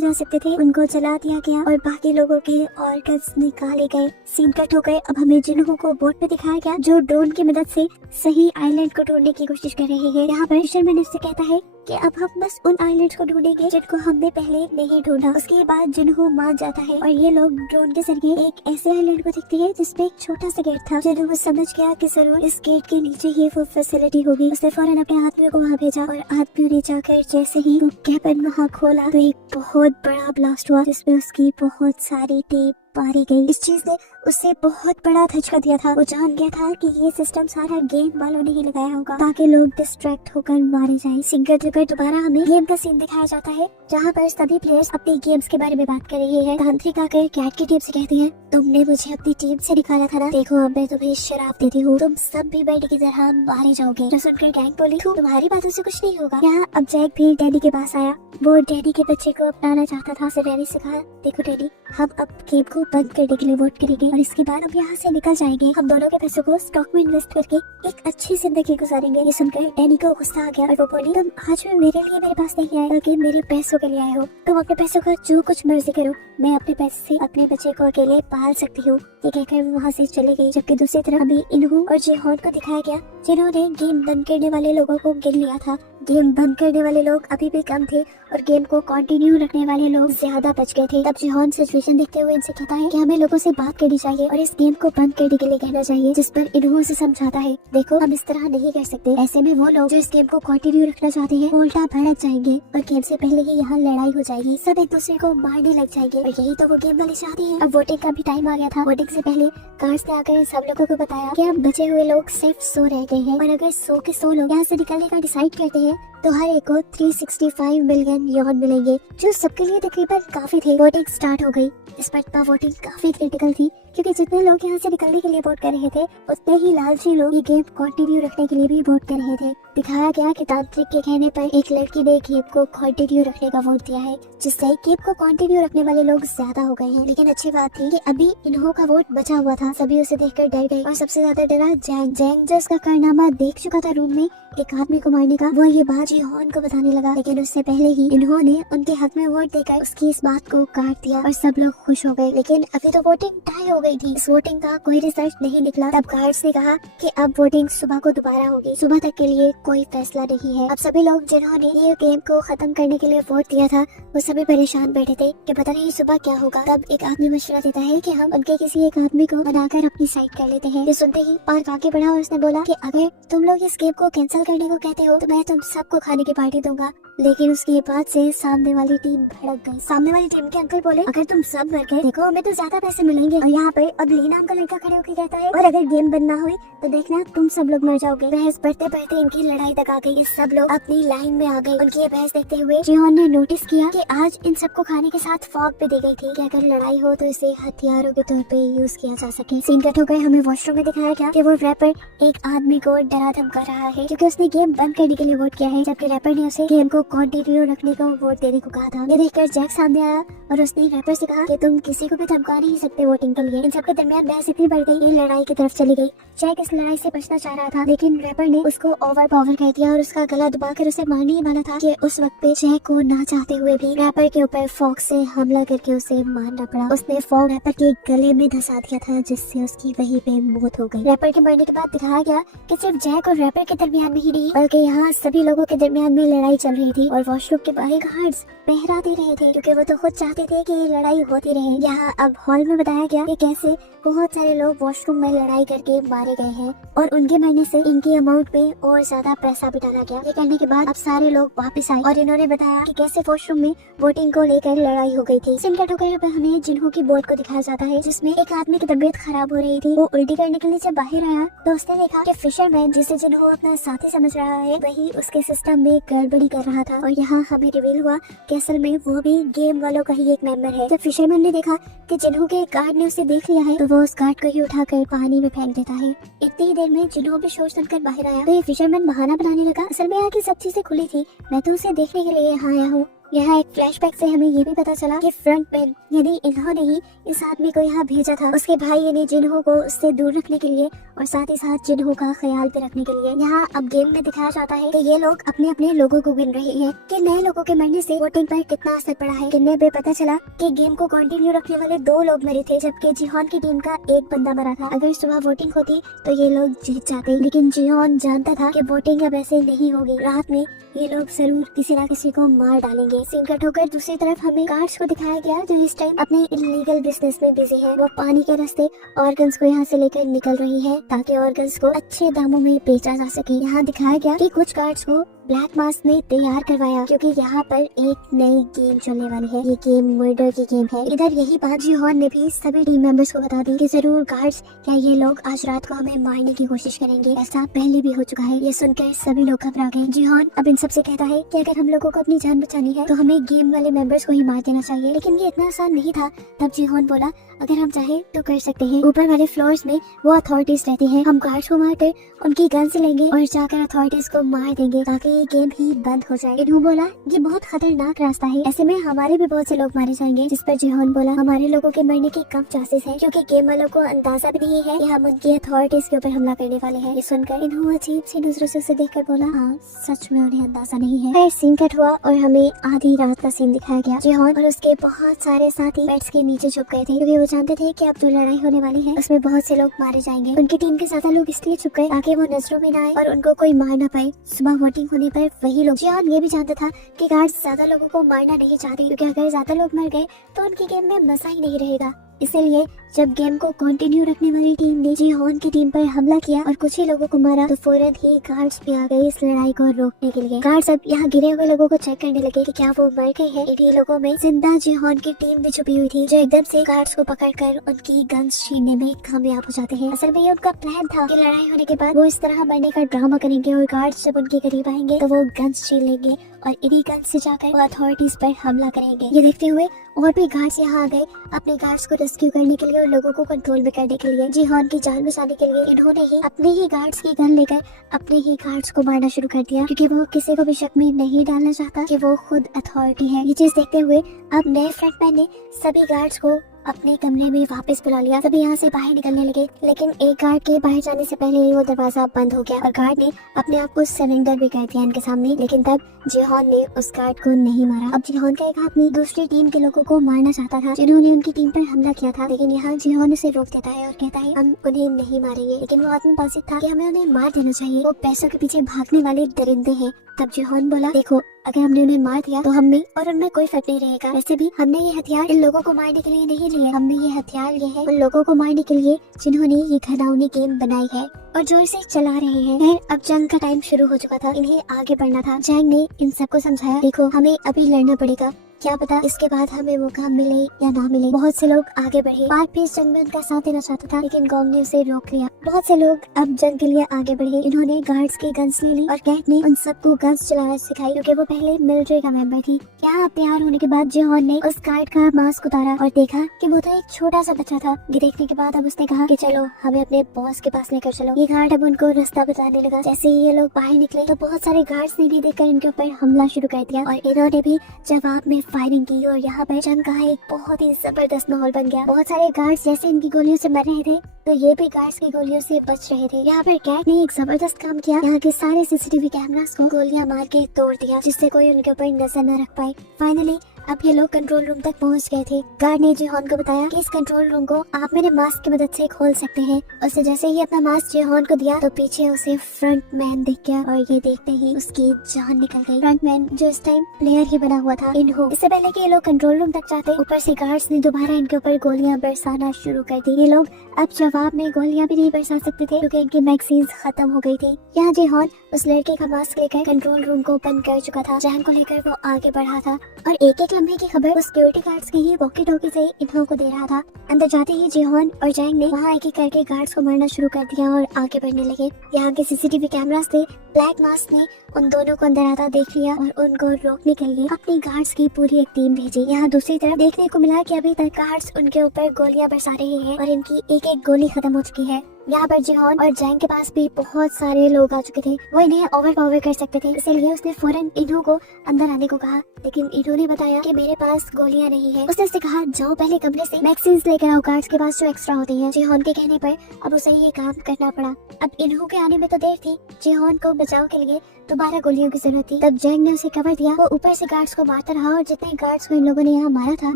जा सकते थे, उनको जला दिया गया और बाकी लोगों के ऑर्गन्स निकाले गए। सीन कट हो गए। अब हमें जिन्हों को बोट पे दिखाया गया, जो ड्रोन की मदद से सही आइलैंड को ढूंढने की कोशिश कर रहे हैं। यहाँ पर फिशरमैन उससे कहता है कि अब हम बस उन आइलैंड्स को ढूंढेंगे जिनको हमने पहले नहीं ढूंढा। उसके बाद जिन्हों मान जाता है और ये लोग ड्रोन के जरिए एक ऐसे आइलैंड को देखते हैं जिसपे एक छोटा सा गेट था। जिन्हों समझ गया कि जरूर इस गेट के नीचे ही वो फैसिलिटी होगी। उसने फौरन अपने आदमियों को वहाँ भेजा और आदमियों ने जाकर जैसे ही वो कैबिन वहाँ खोला तो एक बहुत बड़ा ब्लास्ट हुआ, जिसमें उसकी बहुत सारी टीम मारी गई। इस चीज ने उसे बहुत बड़ा धचका दिया था। वो जान गया था कि ये सिस्टम सारा गेम वालों ने ही लगाया होगा, ताकि लोग डिस्ट्रैक्ट होकर मारे जाएं। सिंगल जगह दोबारा हमें गेम का सीन दिखाया जाता है, जहाँ पर सभी प्लेयर्स अपनी गेम्स के बारे में बात कर रहे हैं। तांत्रिक आकर कैट की टीम से कहते हैं, तुमने मुझे अपनी टीम से निकाला था ना, देखो अब मैं तुम्हें शराब देती हूँ, तुम सब भी बेड की तरह मारे जाओगे। जो सुनकर गैंग बोली, तुम्हारी बातों से कुछ नहीं होगा। यहाँ अब जैक भी डैडी के पास आया। वो डैडी के बच्चे को अपनाना चाहता था। उसे डैडी से कहा, देखो डैडी, हम अब गेम को बंद करने के लिए वोट करेंगे और इसके बाद अब यहाँ से निकल जाएंगे। हम दोनों के पैसों को स्टॉक में इन्वेस्ट करके एक अच्छी जिंदगी गुजारेंगे। ये सुनकर डैनी को गुस्सा आ गया और वो बोली, तुम आज भी मेरे लिए मेरे पास नहीं आए, बल्कि मेरे पैसों के लिए आए हो। तुम अपने पैसों का जो कुछ मर्जी करो, मैं अपने पैसे से अपने बच्चे को अकेले पाल सकती हूँ। ये कहकर वो वहाँ से चले गई। जबकि दूसरी तरफ अभी इन्हों और जिहोन को दिखाया गया, जिन्होंने गेम बंद करने वाले लोगों को गिन लिया था। गेम बंद करने वाले लोग अभी भी कम थे और गेम को कंटिन्यू रखने वाले लोग ज्यादा बच गए थे। तब जिहोन सिचुएशन देखते हुए इनसे कहता है कि हमें लोगों से बात करनी चाहिए और इस गेम को बंद करने के लिए कहना चाहिए, जिस पर इन्हों से समझाता है, देखो हम इस तरह नहीं कर सकते। ऐसे में वो लोग जो इस गेम को कंटिन्यू रखना चाहते हैं उल्टा भड़क जाएंगे और गेम से पहले ही यहाँ लड़ाई हो जाएगी, सब एक दूसरे को मारने लग जाएंगे और यही तो वो गेम वाले चाहते हैं। अब वोटिंग का भी टाइम आ गया था। वोटिंग से पहले गार्ड्स ने आकर सब लोगों को बताया कि अब बचे हुए लोग सिर्फ 100 रह गए हैं और अगर 100 के 100 लोग यहाँ से निकलने का डिसाइड करते हैं तो हर एक को 365 मिलियन यॉन मिलेंगे, जो सबके लिए तकरीबन काफी थे। वोटिंग स्टार्ट हो गई। इस पर वोटिंग काफी क्रिटिकल थी, क्योंकि जितने लोग यहाँ से निकलने के लिए वोट कर रहे थे, उतने ही लालची लोग ये गेम कंटिन्यू रखने के लिए भी वोट कर रहे थे। दिखाया गया कि तांत्रिक के कहने पर एक लड़की ने गेम को कंटिन्यू रखने का वोट दिया है, जिससे गेम को कंटिन्यू रखने वाले लोग ज्यादा हो गए हैं। लेकिन अच्छी बात थी कि अभी इन्हों का वोट बचा हुआ था। सभी उसे देखकर डर गए और सबसे ज्यादा डरा जैंग। जैंग जो उसका कारनामा देख चुका था रूम में एक आदमी को मारने का, वो ये बात जिहोन को बताने लगा। लेकिन उससे पहले ही इन्होंने उनके हाथ में वोट देकर उसकी इस बात को काट दिया और सब लोग खुश हो गए। लेकिन अभी तो वोटिंग टाई हो गई थी, इस वोटिंग का कोई रिजल्ट नहीं निकला। तब गार्ड्स ने कहा कि अब वोटिंग सुबह को दोबारा होगी, सुबह तक के लिए कोई फैसला नहीं है। अब सभी लोग जिन्होंने ये गेम को खत्म करने के लिए वोट दिया था वो सभी परेशान बैठे थे कि पता नहीं सुबह क्या होगा। तब एक आदमी मशवरा देता है कि हम उनके किसी एक आदमी को बनाकर अपनी साइड कर लेते हैं। ये सुनते ही पार्क आगे बढ़ा और उसने बोला कि अगर तुम लोग इस गेम को कैंसिल करने को कहते हो तो मैं तुम सबको खाने की पार्टी दूंगा। लेकिन उसकी बात से सामने वाली टीम भड़क गई। सामने वाली टीम के अंकल बोले, अगर तुम सब मर गए देखो हमें तो ज्यादा पैसे मिलेंगे। और यहाँ पे अगली नाम का लड़का खड़े होकर कहता है, और अगर गेम बंद ना हुई तो देखना तुम सब लोग मर जाओगे। बहस बढ़ते बढ़ते इनकी लड़ाई तक आ गई। सब लोग अपनी लाइन में आ गए। उनकी ये बहस देखते हुए जिहोन ने नोटिस किया कि आज इन सबको खाने के साथ फॉग भी दी गई थी कि अगर लड़ाई हो तो इसे हथियारों के तौर पे यूज किया जा सके। सीन कट हो गए। हमें वॉशरूम में दिखाया गया कि वो रैपर एक आदमी को डरा धमका रहा है क्योंकि उसने गेम बंद करने के लिए वोट किया है, जबकि रैपर ने उसे गेम को कंटिन्यू रखने को वोट देने को कहा था। ये देखकर जैक सामने आया और उसने रैपर से कहा कि तुम किसी को भी धमका नहीं सकते वोटिंग के लिए। इन सबके दरमियान बहस इतनी बढ़ गई, ये लड़ाई की तरफ चली गई। जैक इस लड़ाई से बचना चाह रहा था लेकिन रैपर ने उसको ओवर पावर कर दिया और उसका गला दबाकर उसे मारने ही वाला था कि उस वक्त पे जैक को ना चाहते हुए भी रैपर के ऊपर फॉग से हमला करके उसे मारना पड़ा। उसने फॉग रैपर के गले में धंसा दिया था जिससे उसकी वहीं पे मौत हो गई। रैपर के मरने के बाद दिखाया गया कि सिर्फ जैक और रैपर के दरमियान में ही नहीं बल्कि यहाँ सभी लोगों के दरमियान में लड़ाई चल रही थी और वॉशरूम के बाहर गार्ड्स पहरा दे रहे थे क्योंकि वो तो खुद चाहते थे कि ये लड़ाई होती रहे। यहाँ अब हॉल में बताया गया कि कैसे बहुत सारे लोग वॉशरूम में लड़ाई करके मारे गए हैं और उनके मरने से इनकी अमाउंट पे और ज्यादा पैसा भी डाला गया। ये करने के बाद अब सारे लोग वापस आए और इन्होंने बताया कि कैसे वॉशरूम में वोटिंग को लेकर लड़ाई हो गई थी। सीन कट होकर हमें जिन्हों की बोर्ड को दिखाया जाता है जिसमें एक आदमी की तबीयत खराब हो रही थी। वो उल्टी करने के लिए जब बाहर आया तो उसने देखा कि फिशरमैन जिसे जिन्हों अपना साथी समझ रहा है वही उसके सिस्टम में गड़बड़ी कर रहा था। और यहाँ हमें रिवील हुआ कि असल में वो भी गेम वालों का ही एक मेंबर है। जब फिशरमैन ने देखा कि जिन्हों के गार्ड ने उसे देख लिया है तो वो उस गार्ड को ही उठाकर पानी में फेंक देता है। इतनी ही देर में जिन्हों भी शोर सुनकर बाहर आया तो ये फिशरमैन बहाना बनाने लगा, असल में यहाँ की सब चीजें खुली थी, मैं तो उसे देखने के लिए यहाँ आया हूँ। यहाँ एक फ्लैशबैक से हमें ये भी पता चला कि फ्रंट पेन यानी इन्होंने ही इस आदमी को यहाँ भेजा था उसके भाई यानी जिन्हों को उससे दूर रखने के लिए और साथ ही साथ जिन्हों का ख्याल भी रखने के लिए। यहाँ अब गेम में दिखाया जाता है कि ये लोग अपने अपने लोगों को गिन रहे हैं कि नए लोगों के मरने से वोटिंग पर कितना असर पड़ा है। गिनने पे पता चला कि गेम को कंटिन्यू रखने वाले 2 लोग मरे थे जबकि जिहोन की टीम का एक बंदा मरा था। अगर सुबह वोटिंग होती तो ये लोग जीत जाते लेकिन जिहोन जानता था कि वोटिंग अब ऐसे नहीं होगी, रात में ये लोग जरूर किसी न किसी को मार डालेंगे। सीन कट होकर दूसरी तरफ हमें गार्ड्स को दिखाया गया जो इस टाइम अपने इलीगल बिजनेस में बिजी है। वो पानी के रास्ते ऑर्गन्स को यहाँ से लेकर निकल रही है ताकि ऑर्गन्स को अच्छे दामों में बेचा जा सके। यहाँ दिखाया गया कि कुछ गार्ड्स को ब्लैक मास्क में तैयार करवाया क्योंकि यहाँ पर एक नई गेम चलने वाली है। ये गेम मर्डर की गेम है। इधर यही बात जिहोन ने भी सभी टीम मेंबर्स को बता दी कि जरूर गार्ड्स क्या ये लोग आज रात को हमें मारने की कोशिश करेंगे, ऐसा पहले भी हो चुका है। ये सुनकर सभी लोग घबरा गए। जिहोन अब इन सबसे कहता है कि अगर हम लोगों को अपनी जान बचानी है तो हमें गेम वाले मेंबर्स को ही मार देना चाहिए, लेकिन ये इतना आसान नहीं था। तब जिहोन बोला, अगर हम चाहे तो कर सकते हैं। ऊपर वाले फ्लोर्स में वो अथॉरिटीज रहती हैं, हम गार्ड्स को मारकर उनकी गन से लेंगे और जाकर अथॉरिटीज को मार देंगे ताकि ये गेम ही बंद हो जाए। इन्हों बोला, ये बहुत खतरनाक रास्ता है, ऐसे में हमारे भी बहुत से लोग मारे जाएंगे। जिस पर जिहोन बोला, हमारे लोगों के मरने के कम चांसेस हैं क्योंकि गेम वालों को अंदाजा भी नहीं है कि हम उनकी अथॉरिटीज के ऊपर हमला करने वाले हैं। ये सुनकर इन्हों अजीब सी नजरों से उसे देखकर बोला, हाँ सच में उन्हें अंदाजा नहीं है। फिर सीन कट हुआ और हमें आधी रात का सीन दिखाया गया। जिहोन और उसके बहुत सारे साथी बेड्स के नीचे छुप गए थे क्योंकि वो जानते थे कि अब जो लड़ाई होने वाली है उसमें बहुत से लोग मारे जाएंगे। उनकी टीम के ज्यादा लोग इसलिए छुप गए ताकि वो नजरों में न आए और उनको कोई मार न पाए। सुबह वोटिंग होने पर वही लोग, जिहोन ये भी जानता था कि गार्ड्स ज्यादा लोगों को मारना नहीं चाहते क्योंकि अगर ज्यादा लोग मर गए तो उनकी गेम में मजा ही नहीं रहेगा। इसलिए जब गेम को कंटिन्यू रखने वाली टीम ने जिहोन की टीम पर हमला किया और कुछ ही लोगों को मारा तो फौरन ही गार्ड्स भी आ गए इस लड़ाई को रोकने के लिए। गार्ड्स अब यहाँ गिरे हुए लोगों को चेक करने लगे कि क्या वो मर गए हैं। इन्हीं लोगों में जिंदा जिहोन की टीम भी छुपी हुई थी जो एकदम से गार्ड्स को पकड़कर उनकी गन्स छीनने में कामयाब हो जाते हैं। असल में ये उनका प्लान था कि लड़ाई होने के बाद वो इस तरह मरने का ड्रामा करेंगे और गार्ड्स जब उनके करीब आएंगे तो वो गन्स छीन लेंगे और इन्हीं गन्स से जाकर वो अथॉरिटीज पर हमला करेंगे। ये देखते हुए और भी गार्ड्स यहाँ आ गए अपने गार्ड्स को रेस्क्यू करने के लिए और लोगों को कंट्रोल में करने के लिए। जिहोन की जान बचाने के लिए इन्होंने ही अपने ही गार्ड्स की गन लेकर अपने ही गार्ड्स को मारना शुरू कर दिया क्योंकि वो किसी को भी शक में नहीं डालना चाहता कि वो खुद अथॉरिटी है। ये चीज देखते हुए अब नए फ्रंटमैन ने सभी गार्ड्स को अपने कमरे में वापस बुला लिया। सभी यहाँ से बाहर निकलने लगे, लेकिन एक गार्ड के बाहर जाने से पहले ही वो दरवाजा बंद हो गया और गार्ड ने अपने आप को सरेंडर भी कर दिया इनके सामने। लेकिन तब जिहोन ने उस गार्ड को नहीं मारा। अब जिहोन का एक आदमी दूसरी टीम के लोगों को मारना चाहता था जिन्होंने उनकी टीम पर हमला किया था, लेकिन यहाँ जिहोन उसे रोक देता है और कहता है हम उन्हें नहीं मारेंगे। लेकिन वो आदमी बाजिद था कि हमें उन्हें मार देना चाहिए, वो पैसों के पीछे भागने वाले दरिंदे हैं। तब जिहोन बोला, देखो अगर हमने उन्हें मार दिया तो हमें और उनमें कोई फर्क नहीं रहेगा। वैसे भी हमने ये हथियार इन लोगों को मारने के लिए नहीं लिए, हमने ये हथियार लिए है उन लोगों को मारने के लिए जिन्होंने ये घिनौनी गेम बनाई है और जो इसे चला रहे हैं। अब जंग का टाइम शुरू हो चुका था, इन्हें आगे बढ़ना था। जैंग ने इन सबको समझाया, देखो हमें अभी लड़ना पड़ेगा, क्या पता इसके बाद हमें मौका मिले या ना मिले। बहुत से लोग आगे बढ़े। पार्क भी इस जंग में उनका साथ देना चाहता था, लेकिन गॉन्ग ने उसे रोक लिया। बहुत से लोग अब जंग के लिए आगे बढ़े। इन्होंने गार्ड्स की गन्स ले ली और कैट ने उन सबको गन्स चलाना सिखाई क्योंकि वो पहले मिलिट्री का मेंबर थी। यहाँ तैयार होने के बाद जिहोन ने उस गार्ड का मास्क उतारा और देखा कि वो तो एक छोटा सा बच्चा था। ये देखने के बाद अब उसने कहा कि चलो हमें अपने बॉस के पास लेकर चलो। ये गार्ड अब उनको रास्ता बताने लगा। जैसे ही ये लोग बाहर निकले तो बहुत सारे गार्ड्स ने भी देखकर इनके ऊपर हमला शुरू कर दिया और इन्होंने भी जवाब में फायरिंग की और यहाँ पर जंग का एक बहुत ही जबरदस्त माहौल बन गया। बहुत सारे गार्ड्स जैसे इनकी गोलियों से मर रहे थे तो ये भी गार्ड्स की गोलियों से बच रहे थे। यहाँ पर कैट ने एक जबरदस्त काम किया, यहाँ के सारे सीसीटीवी कैमरास को गोलियां मार के तोड़ दिया जिससे कोई उनके ऊपर नजर न रख पाए। फाइनली अब ये लोग कंट्रोल रूम तक पहुंच गए थे। गार्ड ने जिहोन को बताया कि इस कंट्रोल रूम को आप मेरे मास्क की मदद से खोल सकते हैं। उसे जैसे ही अपना मास्क जिहोन को दिया तो पीछे उसे फ्रंट मैन दिख गया और ये देखते ही उसकी जान निकल गई। फ्रंट मैन जो इस टाइम प्लेयर ही बना हुआ था इन्हो। इससे पहले कि ये लोग कंट्रोल रूम तक जाते, ऊपर से गार्ड्स ने दोबारा इनके ऊपर गोलियां बरसाना शुरू कर दी। ये लोग अब जवाब में गोलियां भी नहीं बरसा सकते थे क्योंकि इनकी मैगजीन्स खत्म हो गई थी। यहाँ जिहोन उस लड़के का मास्क लेकर कंट्रोल रूम को ओपन कर चुका था। जैंग को लेकर वो आगे बढ़ा था और एक एक लम्हे की खबर उस सिक्योरिटी गार्ड्स के ही वॉकी टॉकी से इन्हों को दे रहा था। अंदर जाते ही जिहोन और जैंग ने वहाँ एक एक करके गार्ड्स को मारना शुरू कर दिया और आगे बढ़ने लगे। यहाँ के सीसीटीवी कैमरास थे। ब्लैक मास्क ने उन दोनों को अंदर आता देख लिया और उनको रोकने के लिए अपनी गार्ड्स की पूरी एक टीम भेजी। यहाँ दूसरी तरफ देखने को मिला कि अभी तक गार्ड्स उनके ऊपर गोलियां बरसा रहे हैं और इनकी एक एक गोली खत्म हो चुकी है। यहाँ पर जिहोन और जैंग के पास भी बहुत सारे लोग आ चुके थे, वो इन्हें ओवरपावर कर सकते थे, इसलिए उसने फौरन इन्हों को अंदर आने को कहा। लेकिन इन्हों ने बताया कि मेरे पास गोलियां नहीं है। उसने कहा जाओ पहले कमरे से मैगजीन्स लेकर आओ, गार्ड्स के पास जो एक्स्ट्रा होती हैं। जिहोन के कहने पर अब उसे ये काम करना पड़ा। अब इन्हों के आने में तो देर थी, जिहोन को बचाव के लिए दोबारा गोलियों की जरूरत थी। तब जैंग ने उसे कवर दिया। वो ऊपर से गार्ड्स को मारता रहा और जितने गार्ड्स को इन लोगों ने यहाँ मारा था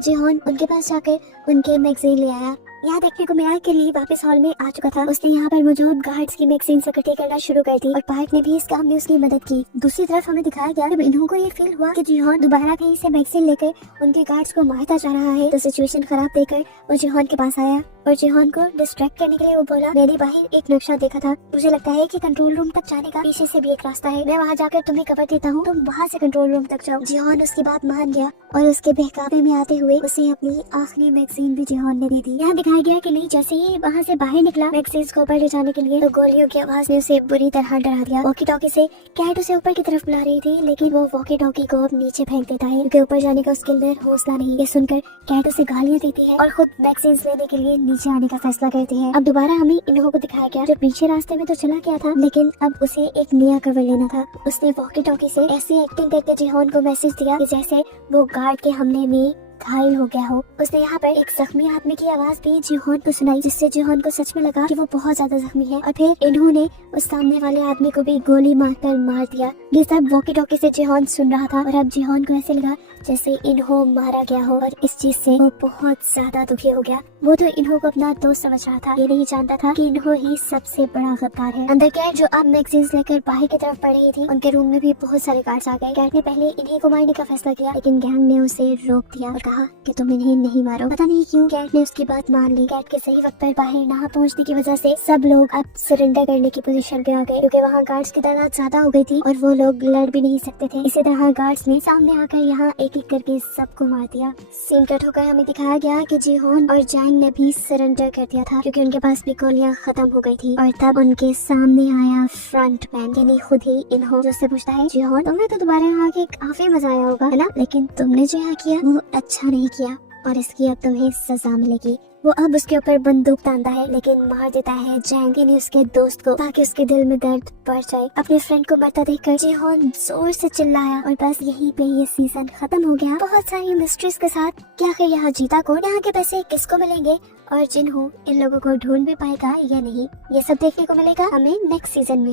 जिहोन उनके पास जाकर उनके मैगजीन ले आया। यहाँ देखने को मिला कि ली वापस हॉल में आ चुका था। उसने यहाँ पर मौजूद गार्ड्स की मैगजीन इकट्ठी करना शुरू कर दी और पार्क ने भी इस काम में उसकी मदद की। दूसरी तरफ हमें दिखाया गया जब इन्हों को ये फील हुआ कि जिहोन दोबारा कहीं से मैगजीन लेकर उनके गार्ड्स को मारता जा रहा है तो सिचुएशन खराब देखकर वो जिहोन के पास आया और जिहोन को डिस्ट्रैक्ट करने के लिए वो बोला, मैंने बाहर एक नक्शा देखा था, मुझे लगता है कि कंट्रोल रूम तक जाने का पीछे से भी एक रास्ता है, मैं वहाँ जाकर तुम्हें कवर देता हूँ, तुम वहाँ से कंट्रोल रूम तक जाओ। जिहोन उसकी बात मान गया और उसके बहकावे में आते हुए उसे अपनी आखिरी मैगजीन भी जिहोन ने दे दी। यहाँ दिखाया गया कि नहीं जैसे ही वहाँ से बाहर निकला मैगजीन्स को ऊपर ले जाने के लिए तो गोलियों की आवाज ने उसे बुरी तरह डरा दिया। वॉकी टॉकी से कैट उसे ऊपर की तरफ बुला रही थी, लेकिन वो वॉकी टॉकी को अब नीचे फेंक देता है क्योंकि ऊपर जाने का उसके अंदर हौसला नहीं। ये सुनकर कैट उसे गालियाँ देती है और खुद मैगजीन्स लेने के लिए नीचे आने का फैसला करती है। अब दोबारा हमें इन्हों को दिखाया गया जो पीछे रास्ते में तो चला गया था, लेकिन अब उसे एक नया कवर लेना था। उसने वॉकी टॉकी से ऐसी एक्टिंग करके जिहोन को मैसेज दिया कि जैसे वो गार्ड के हमले में घायल हो गया हो। उसने यहाँ पर एक जख्मी आदमी की आवाज भी जिहोन को सुनाई जिससे जिहोन को सच में लगा कि वो बहुत ज्यादा जख्मी है और फिर इन्होंने उस सामने वाले आदमी को भी गोली मारकर मार दिया। ये सब वॉकी टॉकी से जिहोन सुन रहा था और अब जिहोन को ऐसे लगा जैसे इन्हों मारा गया हो और इस चीज से वो बहुत ज्यादा दुखी हो गया। वो तो इन्हों को अपना दोस्त समझ रहा था, ये नहीं जानता था कि इन्हों ही सबसे बड़ा गद्दार है। अंदर कैट जो अब मैगजीन्स लेकर बाहर की तरफ पड़ रही थी, उनके रूम में भी बहुत सारे गार्ड्स आ गए। कैट ने पहले इन्हीं को मारने का फैसला किया, लेकिन गैंग ने उसे रोक दिया और कहा कि तुम इन्हें नहीं मारो। पता नहीं क्यों कैट ने उसकी बात मान ली। कैट के सही वक्त पर बाहर ना पहुंचने की वजह से सब लोग अब सरेंडर करने की पोजीशन पे आ गए क्योंकि वहाँ गार्ड्स की तादाद ज्यादा हो गई थी और वो लोग लड़ भी नहीं सकते थे। इसी तरह गार्ड्स ने सामने आकर यहाँ एक एक करके सबको मार दिया। सीन कट होकर हमें दिखाया गया कि जिहोन और जैंग ने भी सरेंडर कर दिया था क्योंकि उनके पास भी गोलियां खत्म हो गई थी और तब उनके सामने आया फ्रंट मैन यानी खुद ही इन्हों, जो उससे पूछता है जिहोन तुम्हें तो दोबारा यहाँ आके काफी मजा आया होगा है ना, लेकिन तुमने जो यहाँ किया वो अच्छा नहीं किया। और इसकी अब तुम्हें सजा मिलेगी। वो अब उसके ऊपर बंदूक तानता है लेकिन मार देता है जैंग ने उसके दोस्त को ताकि उसके दिल में दर्द बढ़ जाए। अपने फ्रेंड को मरता देखकर जिहोन जोर से चिल्लाया और बस यहीं पे ये सीजन खत्म हो गया। बहुत सारी मिस्ट्रीज के साथ क्या आखिर यहाँ जीता कौन, यहाँ के पैसे किसको मिलेंगे और जिनहो इन लोगों को ढूंढ भी पाएगा या नहीं, ये सब देखने को मिलेगा हमें नेक्स्ट सीजन में।